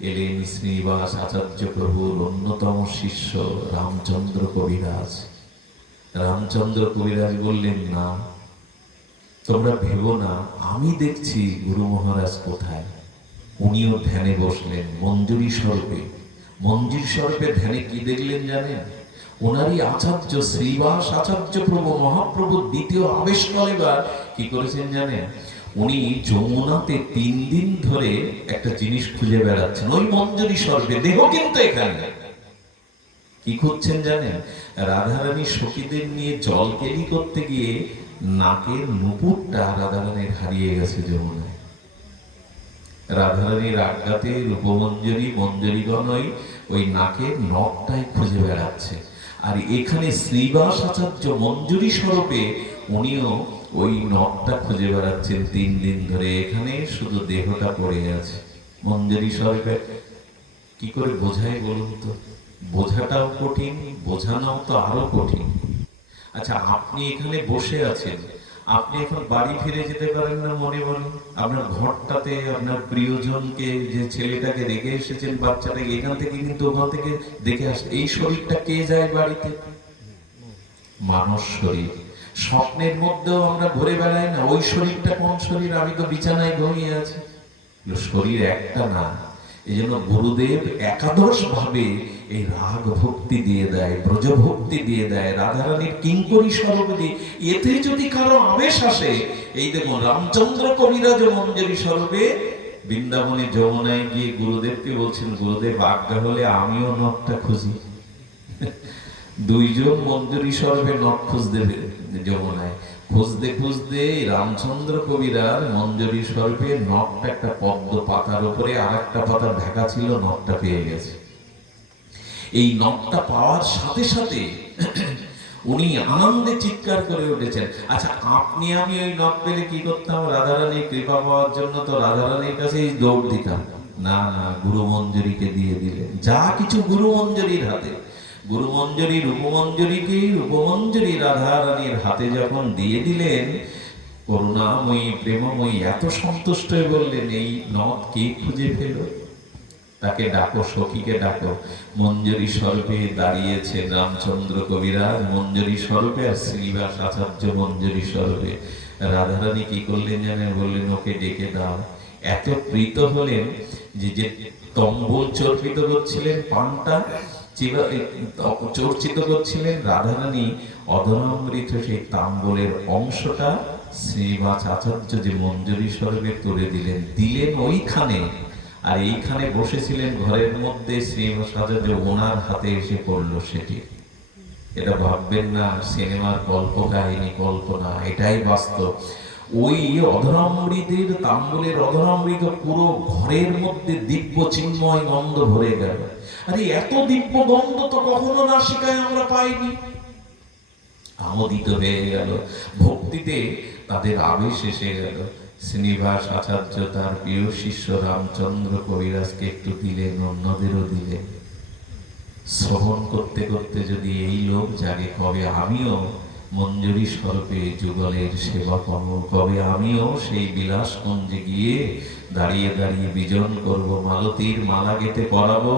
এলেন শ্রীনিবাস আচার্য প্রভুর অন্যতম শিষ্য রামচন্দ্র কবিরাজ। রামচন্দ্র কবিরাজ বললেন, না তোমরা ভেবো না, আমি দেখছি গুরু মহারাজ কোথায়। উনিও ধ্যানে বসলেন মঞ্জুরি স্বরূপে। মঞ্জুরি স্বরূপে ধ্যানে কি দেখলেন জানেন? ওনারই আচার্য শ্রীবাস আচার্য প্রভু মহাপ্রভু দ্বিতীয় আবেশকাল এবার কি করেছেন জানেন? উনি যমুনাতে 3 দিন ধরে একটা জিনিস খুঁজে বেড়াচ্ছেন, ওই মঞ্জুরি স্বরূপে, দেহ কিন্তু এখানে। কি খুঁজছেন জানেন? রাধারানী সখীদের নিয়ে জল কেলি করতে গিয়ে নাকের নুপুরটা রাধারানীর হারিয়ে গেছে যমুনায়। রাধারানীর আজ্ঞাতে রূপমঞ্জরি মঞ্জরিগণই ওই নাকের নখটাই খুঁজে বেড়াচ্ছে। আর এখানে শ্রীবাস আচার্য মঞ্জুরি স্বরূপে উনিও ওই নখটা খুঁজে বেড়াচ্ছেন 3 দিন ধরে। এখানে শুধু দেহটা পড়ে আছে। মঞ্জুরি স্বরূপে কি করে বোঝায় বলুন তো? বোঝাটাও কঠিন, বোঝানোও তো আরো কঠিন। আচ্ছা, আপনি এখানে বসে আছেন, আপনি এখন বাড়ি ফিরে যেতে পারেন না মনে মনে? আপনার ঘরটাতে আপনার প্রিয়জনকে, যে ছেলেটাকে রেখে এসেছেন, বাচ্চাটাকে, এখান থেকে কিন্তু ওখান থেকে দেখে আসে। এই শরীরটা কে যায় বাড়িতে? মানব শরীর। স্বপ্নের মধ্যেও আমরা ঘুরে বেড়াই না, ওই শরীরটা কোন শরীর? আমি তো বিছানায় ঘুমিয়ে আছি। শরীর একটা না। এই জন্য গুরুদেব একাদশ ভাবে এই রাগ ভক্তি দিয়ে দেয়, ব্রজ ভক্তি দিয়ে দেয়, রাধারানীর কিঙ্করী স্বরূপ দিয়ে। এতে যদি কারো আবেশ আসে, এই দেখুন রামচন্দ্র কবিরাজ মঞ্জুরি স্বরূপে বৃন্দাবনে যমুনায় গিয়ে গুরুদেবকে বলছেন, গুরুদেব আজ্ঞা হলে আমিও নখটা খুঁজি। 2 জন মঞ্জুরি স্বরূপে নখ খুঁজতে যমুনায়। খুঁজতে খুঁজতে রামচন্দ্র কবিরাজ মঞ্জুরি স্বরূপে নখটা একটা পদ্ম পাতার উপরে আর একটা পাতা ঢাকা ছিল, নখটা পেয়ে গেছে। এই নখটা পাওয়ার সাথে সাথে উনি আনন্দে চিৎকার করে উঠেছেন। আচ্ছা, আপনি আমি ওই নখ পেলে কি করতাম? রাধারানীর কৃপা পাওয়ার জন্য তো রাধারানীর কাছেই দৌড় দিতাম। না না, গুরু মঞ্জুরিকে দিয়ে দিলেন যা কিছু গুরু মঞ্জুরির হাতে। গুরু মঞ্জুরি রূপমঞ্জুরিকে, রূপমঞ্জুরি রাধারানীর হাতে যখন দিয়ে দিলেন, করুণাময়ী প্রেমময়ী এত সন্তুষ্ট হয়ে বললেন, এই নখ কে খুঁজে ফেলো? তাকে ডাকো, সখীকে ডাকো। মঞ্জুরি স্বরূপে দাঁড়িয়েছে রামচন্দ্র কবিরাজ মঞ্জুরি স্বরূপে, আর শ্রীনিবাস আচার্য মঞ্জুরি স্বরূপে। রাধারানী কি করলেন জানেন? বললেন, ওকে ডেকে দাও। এত প্রীত হলেন যে তম্বুল চর্পিত করছিলেন, পানটা চর্চিত করছিলেন, রাধারানী অধরামৃত সেই তাম্বলের অংশটা শ্রীনিবাস আচার্য যে মঞ্জুরি স্বরূপে তুলে দিলেন ওইখানে। আর এইখানে বসেছিলেন ঘরের মধ্যে, শ্রীনিবাস আচার্য ওনার হাতে এসে পড়লো সেটি। এটা ভাববেন না সিনেমার গল্প কাহিনী, কল্পনা, এটাই বাস্তব। ওই অধরামৃতের তাম্বলের অধরামৃত পুরো ঘরের মধ্যে দিব্য চিন্ময় গন্ধ ভরে গেল। আরে এত দিব্য গন্ধ তো কখনো নাসিকায় আমরা পাইনি। আমোদিত হয়ে গেল, ভক্তিতে তাদের আবেশ এসে গেল। শ্রীনিবাস আচার্য তার প্রিয় শিষ্য রামচন্দ্র কবিরাজকে একটু দিলেন, অন্যদেরও দিলেন। শ্রবণ করতে করতে যদি এই লোক জাগে, কবে আমিও মঞ্জুরি স্বরূপে যুগলের সেবা করব, কবে আমিও সেই বিলাসকুঞ্জে গিয়ে দাঁড়িয়ে দাঁড়িয়ে বিজন করব, মালতীর মালা গেতে পরাবো,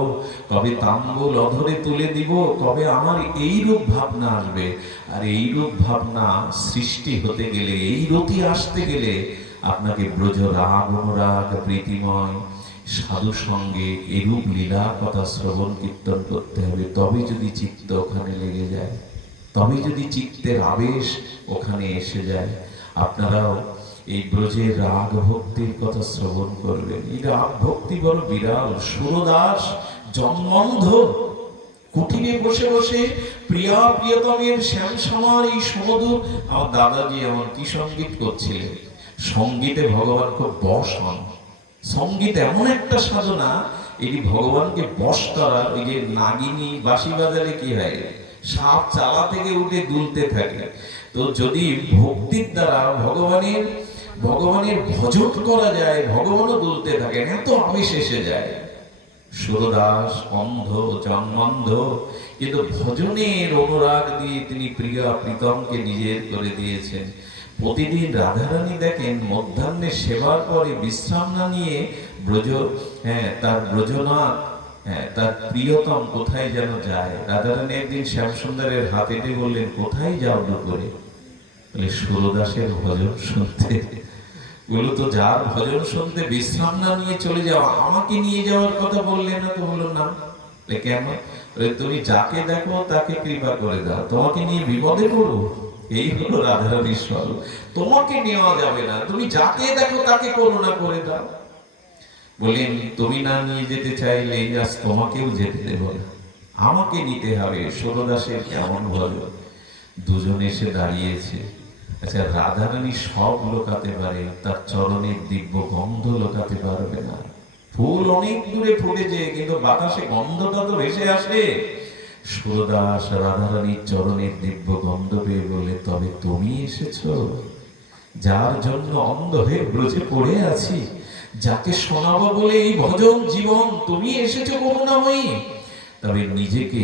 কবে তাম্বুল অধরে তুলে দিব, কবে আমার এই রূপ ভাবনা আসবে। আর এই রূপ ভাবনা সৃষ্টি হতে গেলে, এই রতি আসতে গেলে আপনাকে ব্রজ রাগ অনুরাগ প্রীতিময় সাধু সঙ্গে এরূপ লীলা কথা শ্রবণ কীর্তন করতে হবে। তবে যদি চিত্ত ওখানে লেগে যায়, তবে যদি চিত্তের আবেশ ওখানে এসে যায়। আপনারাও এই ব্রজের রাগ ভক্তির কথা শ্রবণ করবেন। এই রাগ ভক্তি বড় বিরাল। সুরদাস জন্মন্ধ কুটিরে বসে বসে প্রিয়া প্রিয়তমের শ্যাম শ্যামার এই সমদূর। আমার দাদাজি এমন কি সঙ্গীত করছিলেন। সঙ্গীতে ভগবান খুব বশ হন। সঙ্গীত এমন একটা সাধনা, এটি ভগবানকে বশ করা। ওই যে নাগিনী বাঁশি বাজালে কি হয়, সাপ চালা থেকে উঠে দুলতে থাকে। তো যদি ভক্তির দ্বারা ভগবানের ভজন করা যায়, ভগবানও দুলতে থাকেন, এত আবেশ এসে যায়। সুরদাস অন্ধ, জন্মান্ধ, কিন্তু ভজনের অনুরাগ দিয়ে তিনি প্রিয়া প্রীতমকে নিজের করে দিয়েছেন। প্রতিদিন রাধারানী দেখেন মধ্যাহ্নে সেবার পরে বিশ্রাম না নিয়ে তার ব্রজনাথ, তার প্রিয়তম কোথায় যেন যায়। রাধারানী একদিন শ্যামসুন্দরের হাতে দিয়ে বললেন, কোথায় যাও দুপুরে? বলে, সুরদাসের ভজন শুনতে। বলো, তো যার ভজন শুনতে বিশ্রাম না নিয়ে চলে যাওয়া, আমাকে নিয়ে যাওয়ার কথা বললে না তো? বললো না। কেন? তুমি যাকে দেখো তাকে কৃপা করে দাও, তোমাকে নিয়ে বিপদে পড়ো। এই হলো রাধারানীর স্বরূপ। তোমাকে নেওয়া যাবে না, তুমি যাকে দেখো তাকে করুণা করে দাও। বলেন, তুমি না নিয়ে যেতে চাইলে আজ তোমাকেও যেতে দেব না, আমাকে নিতে হবে। সুরদাসের কেমন ভজন। দুজন এসে দাঁড়িয়েছে। আচ্ছা, রাধারানী সব লোকাতে পারে, তার চরণের দিব্য গন্ধ লোকাতে পারবে না। ফুল অনেক দূরে ফুটেছে, কিন্তু বাতাসে গন্ধটা তো ভেসে আসে। সুরদাস রাধারানীর চরণের দিব্য গন্ধ পেয়ে বলে, তবে তুমি এসেছো, যার জন্য অন্ধ হয়ে ব্রজে পড়ে আছি, যাকে শোনাবো বলে এই ভজন জীবন, তুমি এসেছো করুণাময়ী। তবে নিজেকে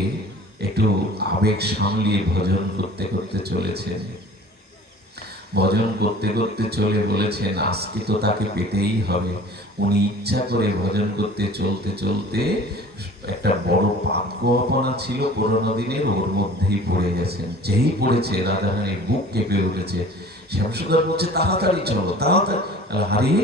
একটু আবেগ সামলিয়ে ভজন করতে করতে চলেছেন। ভজন করতে করতে চলে বলেছেন, আজকে তো তাকে পেতেই হবে। উনি ইচ্ছা করে ভজন করতে চলতে চলতে একটা বড় পাতকোয়াপনা ছিল পুরোনো দিনের, ওর মধ্যেই পড়ে গেছেন। যেই পড়েছে রাধারানীর বুক কেঁপে উঠেছে। শ্যামসুন্দর বলছে, তাড়াতাড়ি চলো, তাড়াতাড়ি। আরে,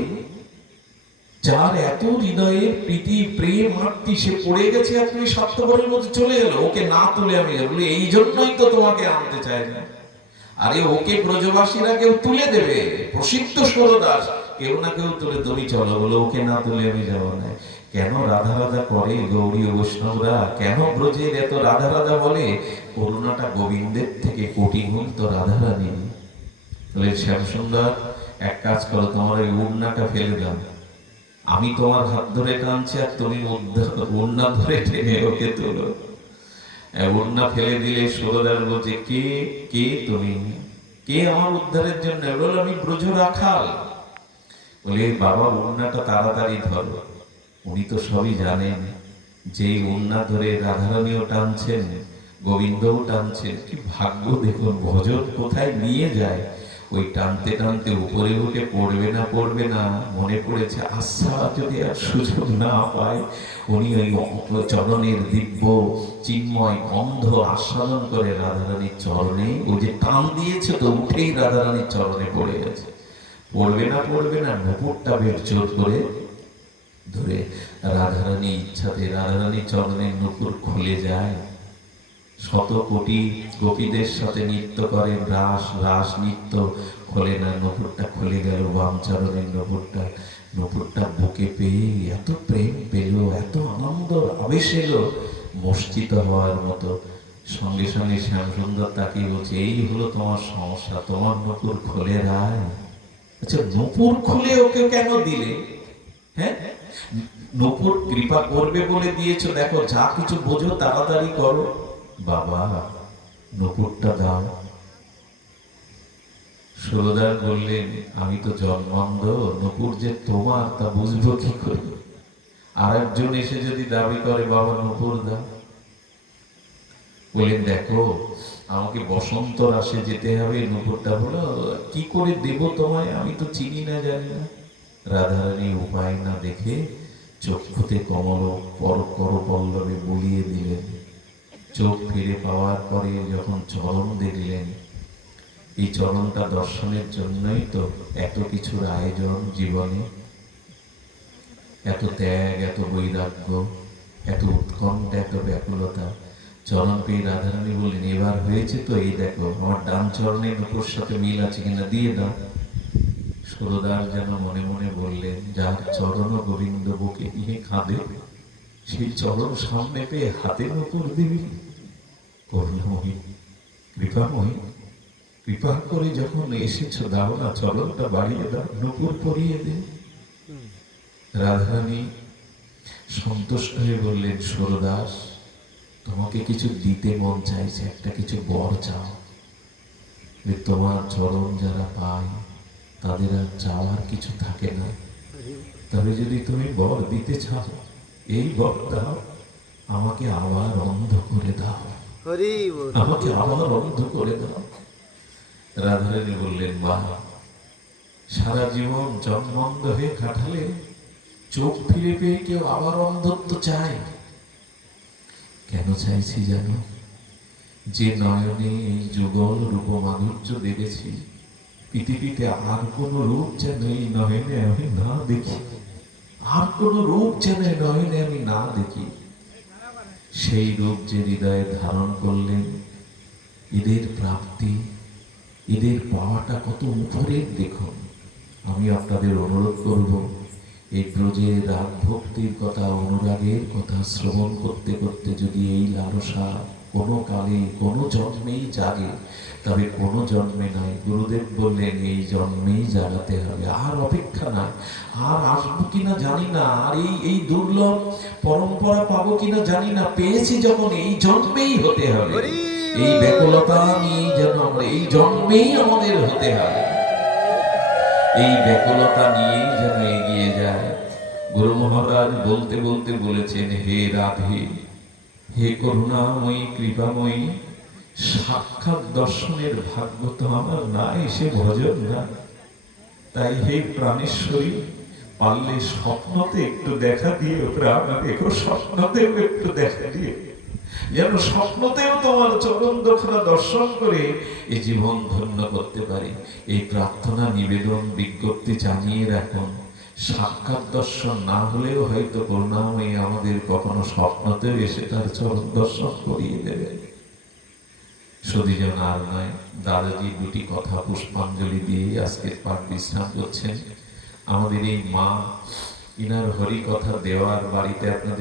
যার এত হৃদয়ের প্রীতি প্রেম আত্মী, সে পড়ে গেছে আর তুমি স্বার্থপরের মধ্যে চলে গেলো, ওকে না তুলে আমি বলি, এই জন্যই তো তোমাকে আনতে চাই না। আরে, ওকে ব্রজবাসীরা কেউ তুলে দেবে, প্রসিদ্ধ সুরদাস, কেউ না কেউ তুলে, তুমি চলো। বলো, ওকে না তুলে আমি যাবো না। কেন রাধা রাধা করে গৌরী বৈষ্ণবরা? কেন ব্রজের এত রাধা রাধা বলে? করুণাটা গোবিন্দের থেকে কোটি গুণ তো রাধারানী। বলে, শ্যামসুন্দর, এক কাজ করো, তোমার ওই উড়নাটা ফেলে দাও, আমি তোমার হাত ধরে টানছি আর তুমি উড়না ধরে টেনে ওকে তোলো। উড়না ফেলে দিলে সুরদাস বলছে, কে কে তুমি? কে আমার উদ্ধারের জন্য? বলল, আমি ব্রজ রাখাল। বলে, বাবা, উড়নাটা তাড়াতাড়ি ধরো। উনি তো সবই জানেন, যে উড়না ধরে রাধারানীও টানছেন, গোবিন্দও টানছেন। কি ভাগ্য দেখুন, ভজন কোথায় নিয়ে যায়। ওই টানতে টানতে উপরে উঠে পড়বে না মনে পড়েছে, আচ্ছা যদি আর সুযোগ না পায়। উনি ওই চরণের দিব্য চিন্ময় গন্ধ আস্বাদন করে রাধারানীর চরণে, ও যে টান দিয়েছে তো উঠেই রাধারানীর চরণে পড়ে গেছে। পড়বে না নপুরটা বের জোর করে ধরে রাধারানী ইচ্ছাতে রাধারানীর চরণের নপুর খুলে যায়। শত কোটি গোপীদের সাথে নৃত্য করেন, রাস নৃত্য, খোলে না, নপুরটা খুলে গেল। বাম চরণের নপুরটা বুকে পেয়ে এত প্রেম পেল, এত আনন্দ আবেশ এলো, মস্তিত হওয়ার মতো। সঙ্গে সঙ্গে শ্যামসুন্দর তাকে বলছে, এই হলো তোমার সমস্যা, তোমার নপুর খুলে রায়। আচ্ছা, নপুর খুলে ওকে কেন দিলে? হ্যাঁ, নপুর কৃপা করবে বলে দিয়েছো, দেখো যা কিছু বোঝো তাড়াতাড়ি করো। বাবা, নপুরটা দাও। সুরদাস বললেন, আমি তো জন্মান্ধ, নপুর যে তোমার তা বুঝবো কি করে? আর একজন এসে যদি দাবি করে, বাবা নপুর দাও। বললেন, দেখো, আমাকে বসন্ত রাসে যেতে হবে, নপুরটা হলো কি করে দেব তোমায়, আমি তো চিনি না, জানি না। রাধারানী উপায় না দেখে চক্ষুতে কমল করপল্লবে বুলিয়ে দিলেন। চোখ ফিরে পাওয়ার পরে যখন চরণ দেখলেন, এই চরণটা দর্শনের জন্যই তো এত কিছুর আয়োজন জীবনে, এত ত্যাগ, এত বৈরাগ্য, এত উৎকণ্ঠা, এত ব্যাকুলতা। চরণ পেয়ে রাধারানী বললেন, এবার হয়েছে তো, এই দেখো আমার ডান চরণের নপুর সাথে মিল আছে কিনা, দিয়ে দাও। সুরদাস যেন মনে মনে বললেন, যার চরণ গোবিন্দ বুকে নিয়ে কাঁদে, সেই চরণ সামনে পেয়ে হাতে নপুর দিবি? করুণাময়ী, কৃপাময়ী, কৃপা করে যখন এসেছো দাও না, চরণটা বাড়িয়ে দাও, নপুর পরিয়ে দে। রাধারানী সন্তুষ্ট হয়ে বললেন, সুরদাস, তোমাকে কিছু দিতে মন চাইছে, একটা কিছু বর চাও। যে তোমার চরণ যারা পায় তাদের আর চাওয়ার কিছু থাকে না। তবে যদি তুমি বর দিতে চাও, এই বর দাও, আমাকে আবার অন্ধ করে দাও, আমাকে আবার অন্ধ করে দাও। রাধারানী বললেন, বাহ, সারা জীবন জন্মন্ধ হয়ে কাটালে, চোখ ফিরে পেয়ে কেউ আবার অন্ধত্ব চায়? কেন চাইছি জানো? যে নয়নে এই যুগল রূপ মাধুর্য দেখেছি, পৃথিবীতে আর কোন রূপ যেন এই নয়নে আমি না দেখি, আর কোন রূপ যেন এই নয়নে আমি না দেখি। সেই রূপ যে হৃদয়ে ধারণ করলেন, এদের প্রাপ্তি, এদের পাওয়াটা কত উপরের দেখুন। আমি আপনাদের অনুরোধ করব, এই ব্রজের রাগ ভক্তির কথা, অনুরাগের কথা শ্রবণ করতে করতে যদি এই লালসা কোনো কালে কোনো জন্মেই জাগে, তবে কোনো জন্মে নয়, গুরুদেব বললেন এই জন্মেই জাগাতে হবে, আর অপেক্ষা নাই। আর আসবো কিনা জানি না, আর এই দুর্লভ পরম্পরা পাবো কিনা জানি না, পেয়েছি যখন এই জন্মেই হতে হবে। এই ব্যাকুলতা নিয়ে যেন আমরা এই জন্মেই আমাদের হতে হবে, এই ব্যাকুলতা নিয়েই যেন এগিয়ে যায়। গুরু মহারাজ বলতে বলতে বলেছেন, হে রাধে, হে করুণাময়ী, কৃপাময়ী, সাক্ষাৎ দর্শনের ভাগ্য তো আমার না, এসে ভজন না। তাই হে প্রাণেশ্বরী, পারলে স্বপ্নতে একটু দেখা দিয়ে, প্রাণ দেখো, স্বপ্নতেও একটু দেখা দিয়ে, যেন স্বপ্নতেও তোমার চরণ দক্ষিণা দর্শন করে এই জীবন ধন্য করতে পারি। এই প্রার্থনা নিবেদন বিজ্ঞপ্তি জানিয়ে রাখুন। সাক্ষাৎ দর্শন না হলেও হয়তো করুণাময়ী আমাদের কখনো স্বপ্নতেও এসে তার চরণ দর্শন করিয়ে দেবে। শুধু যেন আর নয়, দাদাজি দুটি কথা পুষ্পাঞ্জলি দিয়ে আজকের পাঠ বিশ্রাম করছেন। আমাদের এই মা, ইনার হরি কথা দেওয়ার বাড়িতে আপনাদের